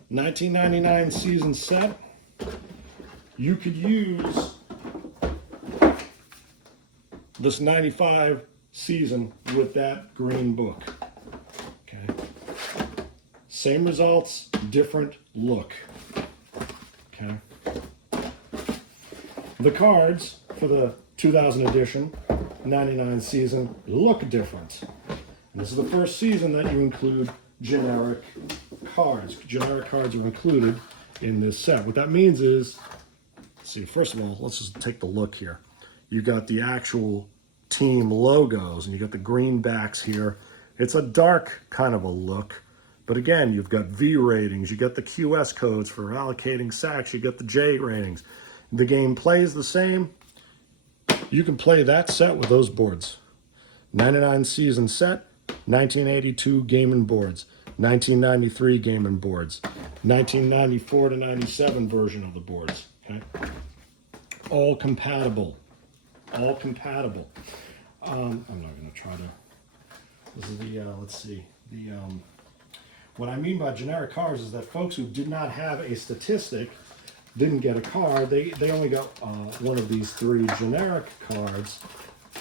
1999 season set, you could use this 95 season with that green book. Same results, different look. Okay. The cards for the 2000 edition, 99 season, look different. And this is the first season that you include generic cards. Generic cards are included in this set. What that means is, let's see, first of all, let's just take the look here. You got the actual team logos, and you got the green backs here. It's a dark kind of a look. But again, you've got V ratings, you got the QS codes for allocating sacks, you got the J ratings. The game plays the same. You can play that set with those boards. 99 season set, 1982 game and boards, 1993 game and boards, 1994 to 97 version of the boards. Okay, all compatible. All compatible. I'm not going to try to. This is the let's see the. What I mean by generic cards is that folks who did not have a statistic didn't get a card. They only got one of these three generic cards.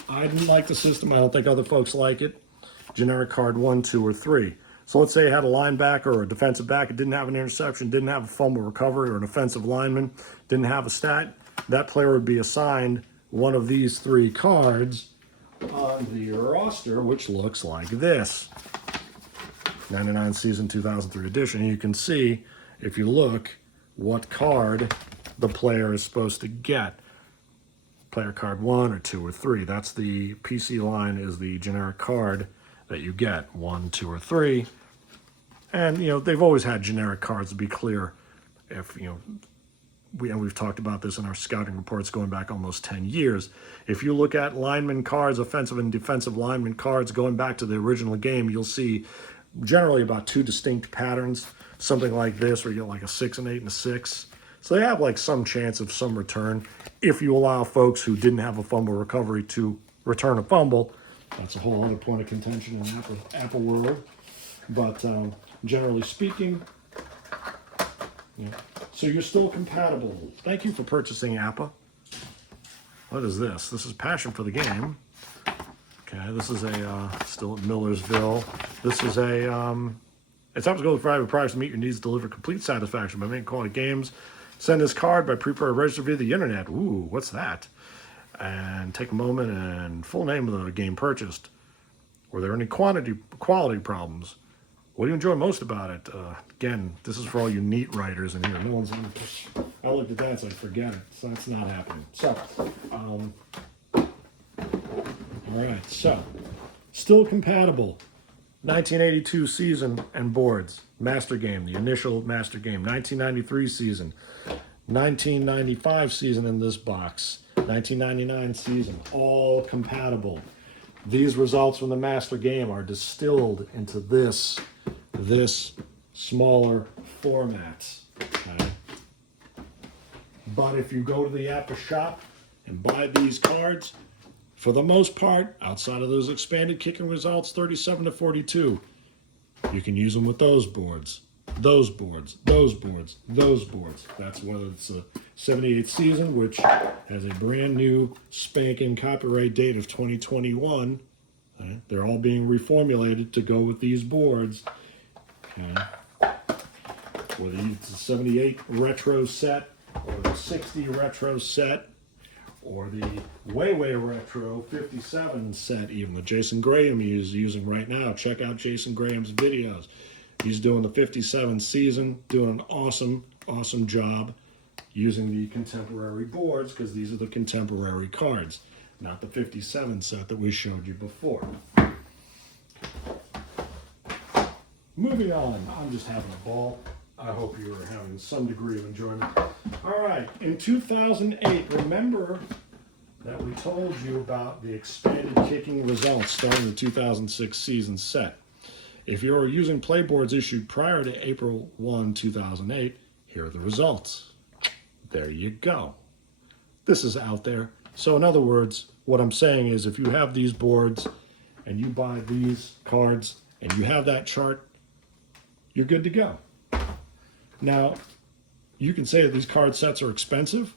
I didn't like the system. I don't think other folks like it. Generic card 1, 2, or 3. So let's say you had a linebacker or a defensive back. It didn't have an interception, didn't have a fumble recovery, or an offensive lineman, didn't have a stat. That player would be assigned one of these three cards on the roster, which looks like this. 99 season 2003 edition. You can see, if you look, what card the player is supposed to get. Player card 1 or 2 or 3. That's the PC line is the generic card that you get, 1, 2, or 3. And, they've always had generic cards, to be clear. If, we've talked about this in our scouting reports going back almost 10 years. If you look at lineman cards, offensive and defensive lineman cards, going back to the original game, you'll see generally about 2 distinct patterns, something like this, where you get like a 6, an 8, and a 6. So they have like some chance of some return. If you allow folks who didn't have a fumble recovery to return a fumble, that's a whole other point of contention in APBA world. But generally speaking, so you're still compatible. Thank you for purchasing APBA. What is this? This is Passion for the Game. Okay, this is still at Millersville. This is it's optical for private products to meet your needs, deliver complete satisfaction by making quality games. Send this card by pre-order, register via the internet. Ooh, what's that? And take a moment and full name of the game purchased. Were there any quality problems? What do you enjoy most about it? Again, this is for all you neat writers in here. No one's. I looked at that, so I forget it. So that's not happening. So, all right. So, still compatible. 1982 season and boards, master game, the initial master game. 1993 season, 1995 season in this box, 1999 season, all compatible. These results from the master game are distilled into this smaller format. Okay? But if you go to the APBA shop and buy these cards, for the most part, outside of those expanded kicking results, 37 to 42, you can use them with those boards, those boards, those boards, those boards. That's whether it's a 78 season, which has a brand new spanking copyright date of 2021. Right? They're all being reformulated to go with these boards. Okay? Whether it's a 78 retro set, or the 60 retro set, or the way retro 57 set, even the Jason Graham is using right now. Check out Jason Graham's videos. He's doing the 57 season, doing an awesome job using the contemporary boards, because these are the contemporary cards, not the 57 set that we showed you before. Moving on, I'm just having a ball. I hope you are having some degree of enjoyment. All right, in 2008, remember that we told you about the expanded kicking results starting the 2006 season set. If you're using playboards issued prior to April 1, 2008, here are the results. There you go. This is out there. So in other words, what I'm saying is if you have these boards and you buy these cards and you have that chart, you're good to go. Now, you can say that these card sets are expensive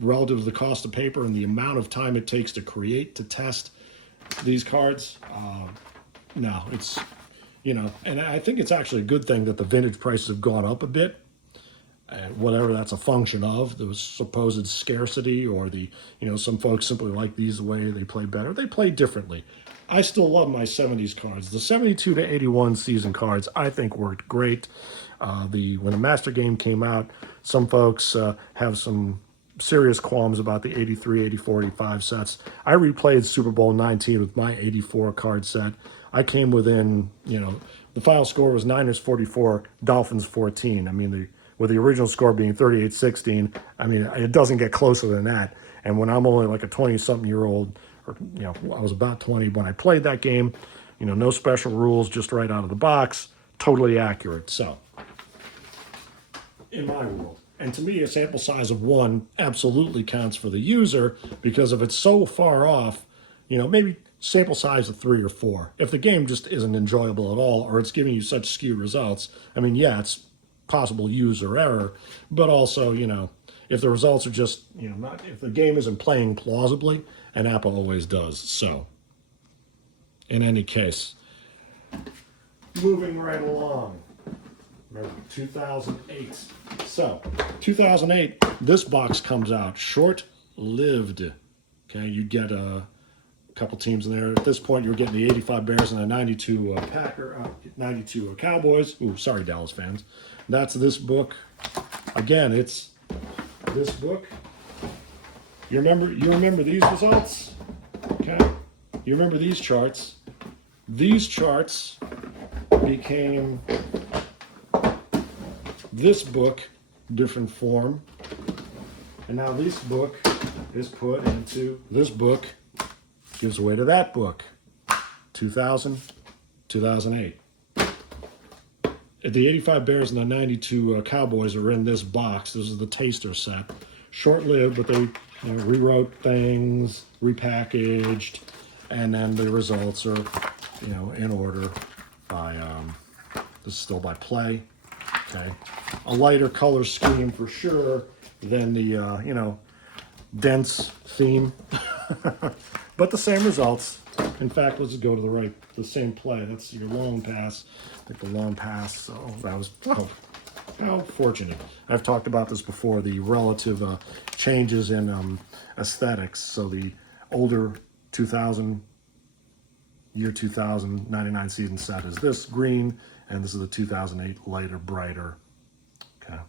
relative to the cost of paper and the amount of time it takes to create, to test these cards. No, it's, and I think it's actually a good thing that the vintage prices have gone up a bit. Whatever that's a function of, the supposed scarcity, or the, some folks simply like these the way they play better. They play differently. I still love my 70s cards. The 72 to 81 season cards, I think, worked great. When the master game came out, some folks have some serious qualms about the 83, 84, 85 sets. I replayed Super Bowl 19 with my 84 card set. I came within, the final score was Niners 44, Dolphins 14. I mean, with the original score being 38-16, I mean, it doesn't get closer than that. And when I'm only like a 20-something-year-old, or, I was about 20 when I played that game, no special rules, just right out of the box, totally accurate. So, in my world. And to me, a sample size of 1 absolutely counts for the user, because if it's so far off, maybe sample size of 3 or 4. If the game just isn't enjoyable at all, or it's giving you such skewed results, I mean, yeah, it's possible user error, but also, if the results are just, if the game isn't playing plausibly, and APBA always does. So, in any case, moving right along. Remember, 2008. So, 2008, this box comes out short-lived. Okay, you get a couple teams in there. At this point, you're getting the 85 Bears and the 92 92 Cowboys. Ooh, sorry, Dallas fans. That's this book. Again, it's this book. You remember these results? Okay. You remember these charts? These charts became this book, different form. And now this book is put into this book, gives way to that book. 2000, 2008. The 85 Bears and the 92 Cowboys are in this box. This is the taster set. Short-lived, but they rewrote things, repackaged, and then the results are, in order by, this is still by play, okay? A lighter color scheme for sure than the, dense theme, but the same results. In fact, let's go to the same play. That's your long pass. I think the long pass, so that was, how fortunate. I've talked about this before, the relative changes in aesthetics. So the older 2000, year 2000, 99 season set is this green, and this is the 2008 lighter, brighter, okay,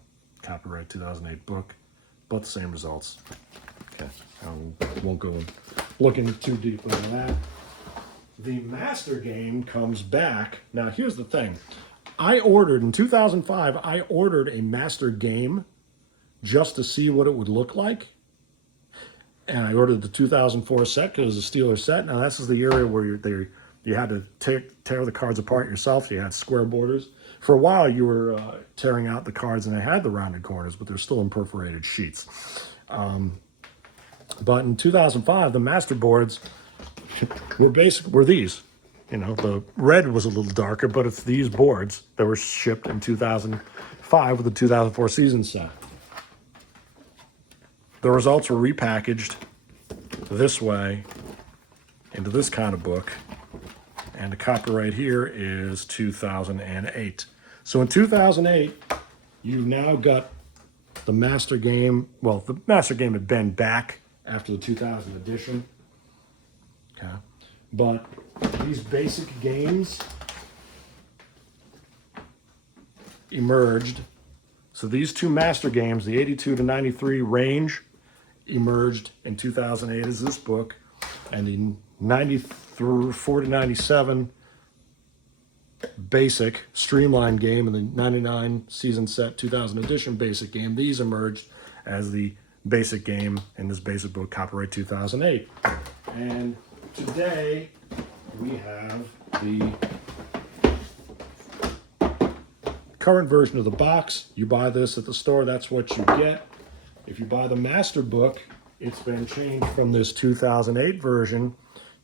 copyright 2008 book, but the same results. Okay, I won't go looking too deeply into that. the master game comes back. Now, here's the thing. I ordered, in 2005, I ordered a master game just to see what it would look like. And I ordered the 2004 set because it was a Steelers set. Now, this is the area where you had to tear the cards apart yourself. You had square borders. For a while, you were tearing out the cards, and they had the rounded corners, but they're still in perforated sheets. But in 2005, the master boards were these. You know, the red was a little darker, but it's these boards that were shipped in 2005 with the 2004 season set. The results were repackaged this way into this kind of book, and the copyright here is 2008. So in 2008, you've now got the master game. Well, the master game had been back after the 2000 edition. Okay. But these basic games emerged. So these two master games, the 82 to 93 range, emerged in 2008 as this book, and the 94 to 97 basic streamlined game and the 99 season set 2000 edition basic game, these emerged as the basic game in this basic book, copyright 2008. And today we have the current version of the box. You buy this at the store, that's what you get. If you buy the master book, it's been changed from this 2008 version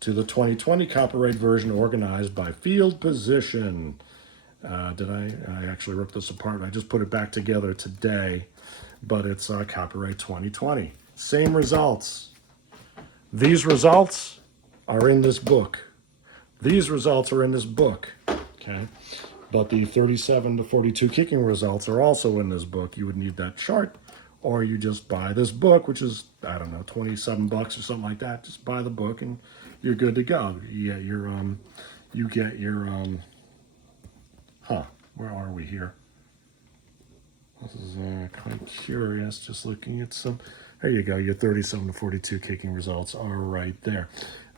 to the 2020 copyright version organized by field position. I actually ripped this apart. I just put it back together today, but it's copyright 2020. Same results. These results are in this book. These results are in this book, okay? But the 37 to 42 kicking results are also in this book. You would need that chart, or you just buy this book, which is, I don't know, 27 bucks or something like that. Just buy the book and you're good to go. You get your, where are we here? This is quite curious, just looking at some, there you go, your 37 to 42 kicking results are right there.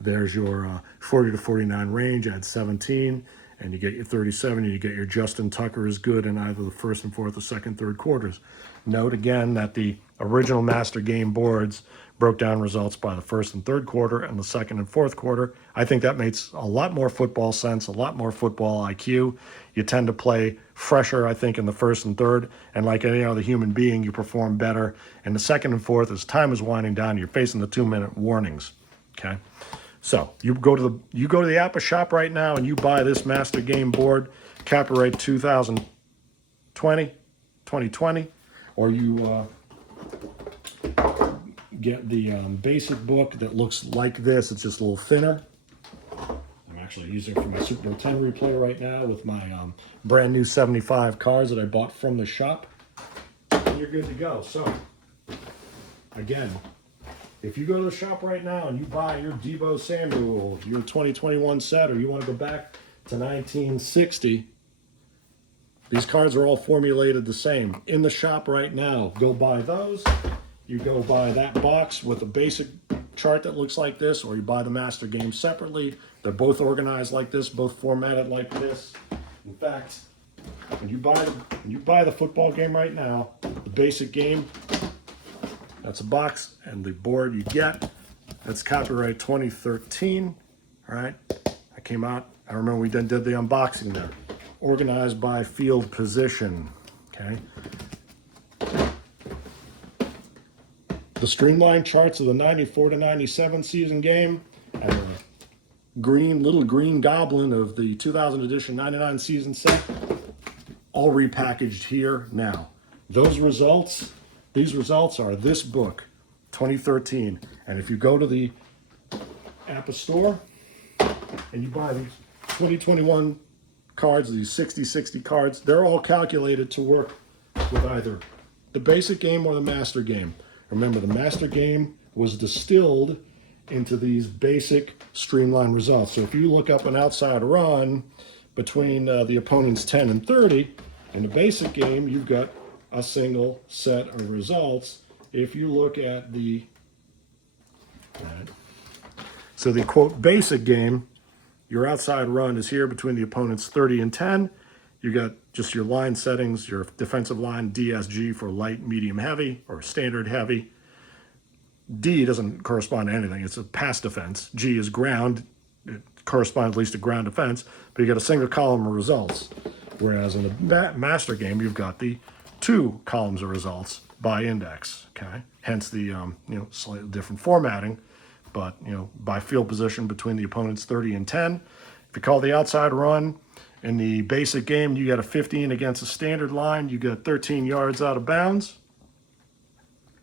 There's your 40 to 49 range, add 17, and you get your 37, and you get your Justin Tucker is good in either the first and fourth or second, third quarters. Note again that the original master game boards broke down results by the first and third quarter and the second and fourth quarter. I think that makes a lot more football sense, a lot more football IQ. You tend to play fresher, I think, in the first and third, and like any other human being, you perform better in the second and fourth as time is winding down. You're facing the 2-minute warnings. Okay, so you go to the APBA shop right now and you buy this master game board, copyright 2020, or you get the basic book that looks like this. It's just a little thinner. I'm actually using it for my Super Bowl 10 replay right now with my brand new 75 cards that I bought from the shop. And you're good to go. So, again, if you go to the shop right now and you buy your Deebo Samuel, your 2021 set, or you want to go back to 1960, these cards are all formulated the same. In the shop right now, go buy those. You go buy that box with a basic chart that looks like this, or you buy the master game separately. They're both organized like this, both formatted like this. In fact, when you buy the football game right now, the basic game, that's a box, and the board you get, that's copyright 2013. All right, that came out. I remember we did the unboxing there. Organized by field position. Okay. The streamlined charts of the 94 to 97 season game and the little green goblin of the 2000 edition 99 season set, all repackaged here now. These results are this book, 2013. And if you go to the APBA store and you buy these 2021 cards, these 60 cards, they're all calculated to work with either the basic game or the master game. Remember, the master game was distilled into these basic streamlined results. So if you look up an outside run between the opponent's 10 and 30, in the basic game, you've got a single set of results. If you look at the, so the quote basic game, Your outside run is here between the opponent's 30 and 10. You got just your line settings, your defensive line, DSG for light, medium, heavy, or standard heavy. D doesn't correspond to anything. It's a pass defense. G is ground. It corresponds at least to ground defense, but you got a single column of results. Whereas in the master game, you've got the 2 columns of results by index, okay? Hence the, slightly different formatting, but, by field position between the opponent's 30 and 10. If you call the outside run in the basic game, you got a 15 against a standard line. You got 13 yards out of bounds,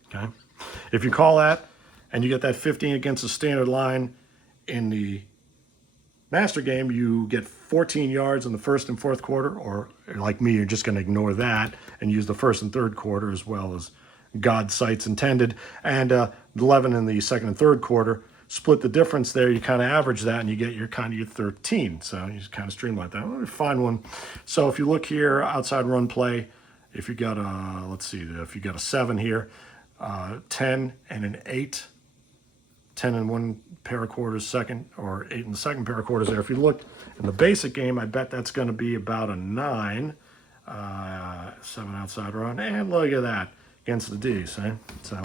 okay? If you call that and you get that 15 against a standard line in the master game, you get 14 yards in the first and fourth quarter, or like me, you're just going to ignore that and use the first and third quarter as well as God's sights intended, and 11 in the second and third quarter. Split the difference there, you kind of average that, and you get your 13. So you just kind of streamline that. Well, find one. So if you look here, outside run play, if you got a, let's see, if you got a 7 here, 10 and an 8, 10 and one pair of quarters second, or 8 in the second pair of quarters there. If you look in the basic game, I bet that's going to be about a 9, 7 outside run, and look at that against the D, see? So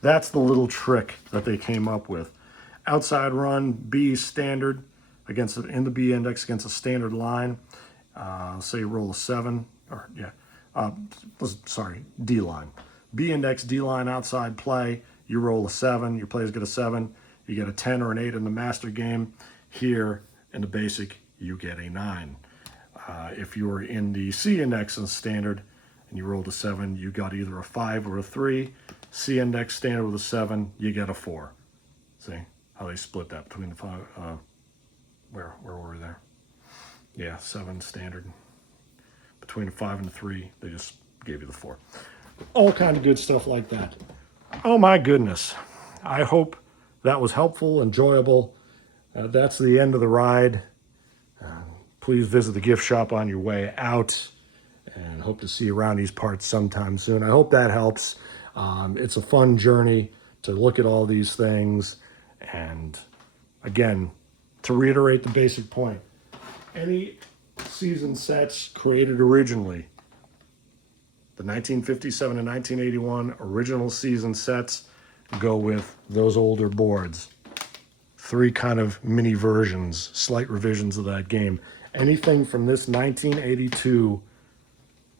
that's the little trick that they came up with. Outside run, B standard, in the B index against a standard line. Say you roll a 7, or D line. B index, D line outside play, you roll a 7, your players get a 7, you get a 10 or an 8 in the master game. Here in the basic, you get a 9. If you were in the C index and standard and you rolled a 7, you got either a 5 or a 3. C index standard with a 7, you get a 4. See how they split that between the 5, where were we there? Yeah, 7 standard. Between a 5 and a 3, they just gave you the 4. All kind of good stuff like that. Oh my goodness. I hope that was helpful, enjoyable. That's the end of the ride. Please visit the gift shop on your way out, and hope to see you around these parts sometime soon. I hope that helps. It's a fun journey to look at all these things. And again, to reiterate the basic point, any season sets created originally, the 1957 and 1981 original season sets, go with those older boards. 3 kind of mini versions, slight revisions of that game. Anything from this 1982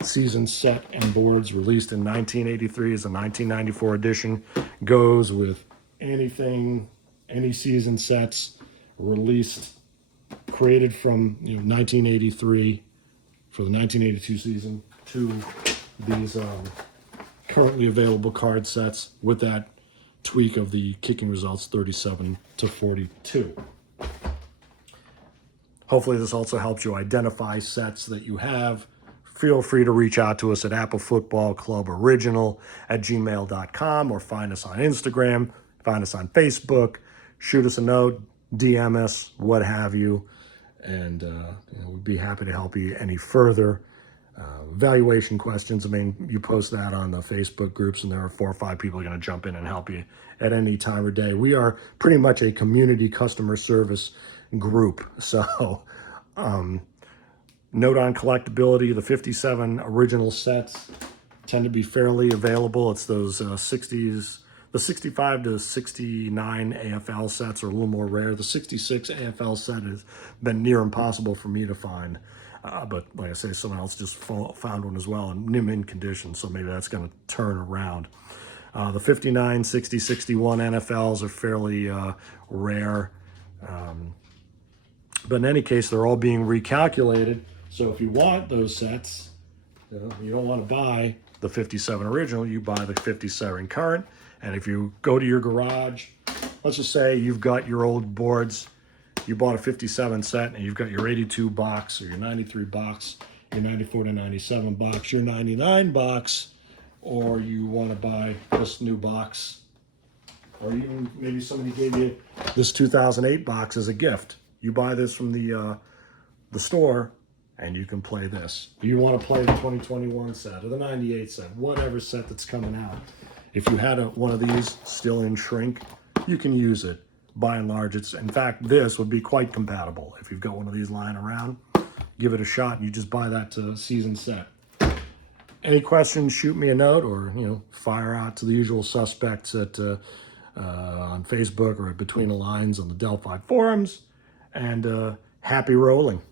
season set and boards released in 1983 as a 1994 edition goes with anything, any season sets released, created from 1983 for the 1982 season to these currently available card sets with that tweak of the kicking results 37 to 42. Hopefully this also helps you identify sets that you have. Feel free to reach out to us at APBA Football Club Original at gmail.com, or find us on Instagram, find us on Facebook, shoot us a note, DM us, what have you, and we'd be happy to help you any further. Valuation questions, I mean, you post that on the Facebook groups and there are 4 or 5 people going to jump in and help you at any time or day. We are pretty much a community customer service group. So note on collectability, the 57 original sets tend to be fairly available. It's those 60s, the 65 to 69 AFL sets are a little more rare. The 66 AFL set has been near impossible for me to find. But like I say, someone else just found one as well, and in condition, so maybe that's going to turn around. The 59, 60, 61 NFLs are fairly rare. But in any case, they're all being recalculated. So if you want those sets, you don't want to buy the 57 original, you buy the 57 current. And if you go to your garage, let's just say you've got your old boards, you bought a 57 set and you've got your 82 box or your 93 box, your 94 to 97 box, your 99 box, or you want to buy this new box, or even maybe somebody gave you this 2008 box as a gift. You buy this from the store and you can play this. You want to play the 2021 set or the 98 set, whatever set that's coming out. If you had one of these still in shrink, you can use it. by and large, in fact, this would be quite compatible. If you've got one of these lying around, give it a shot and you just buy that season set. Any questions, shoot me a note, or fire out to the usual suspects on Facebook or at Between the Lines on the Delphi forums. And happy rolling.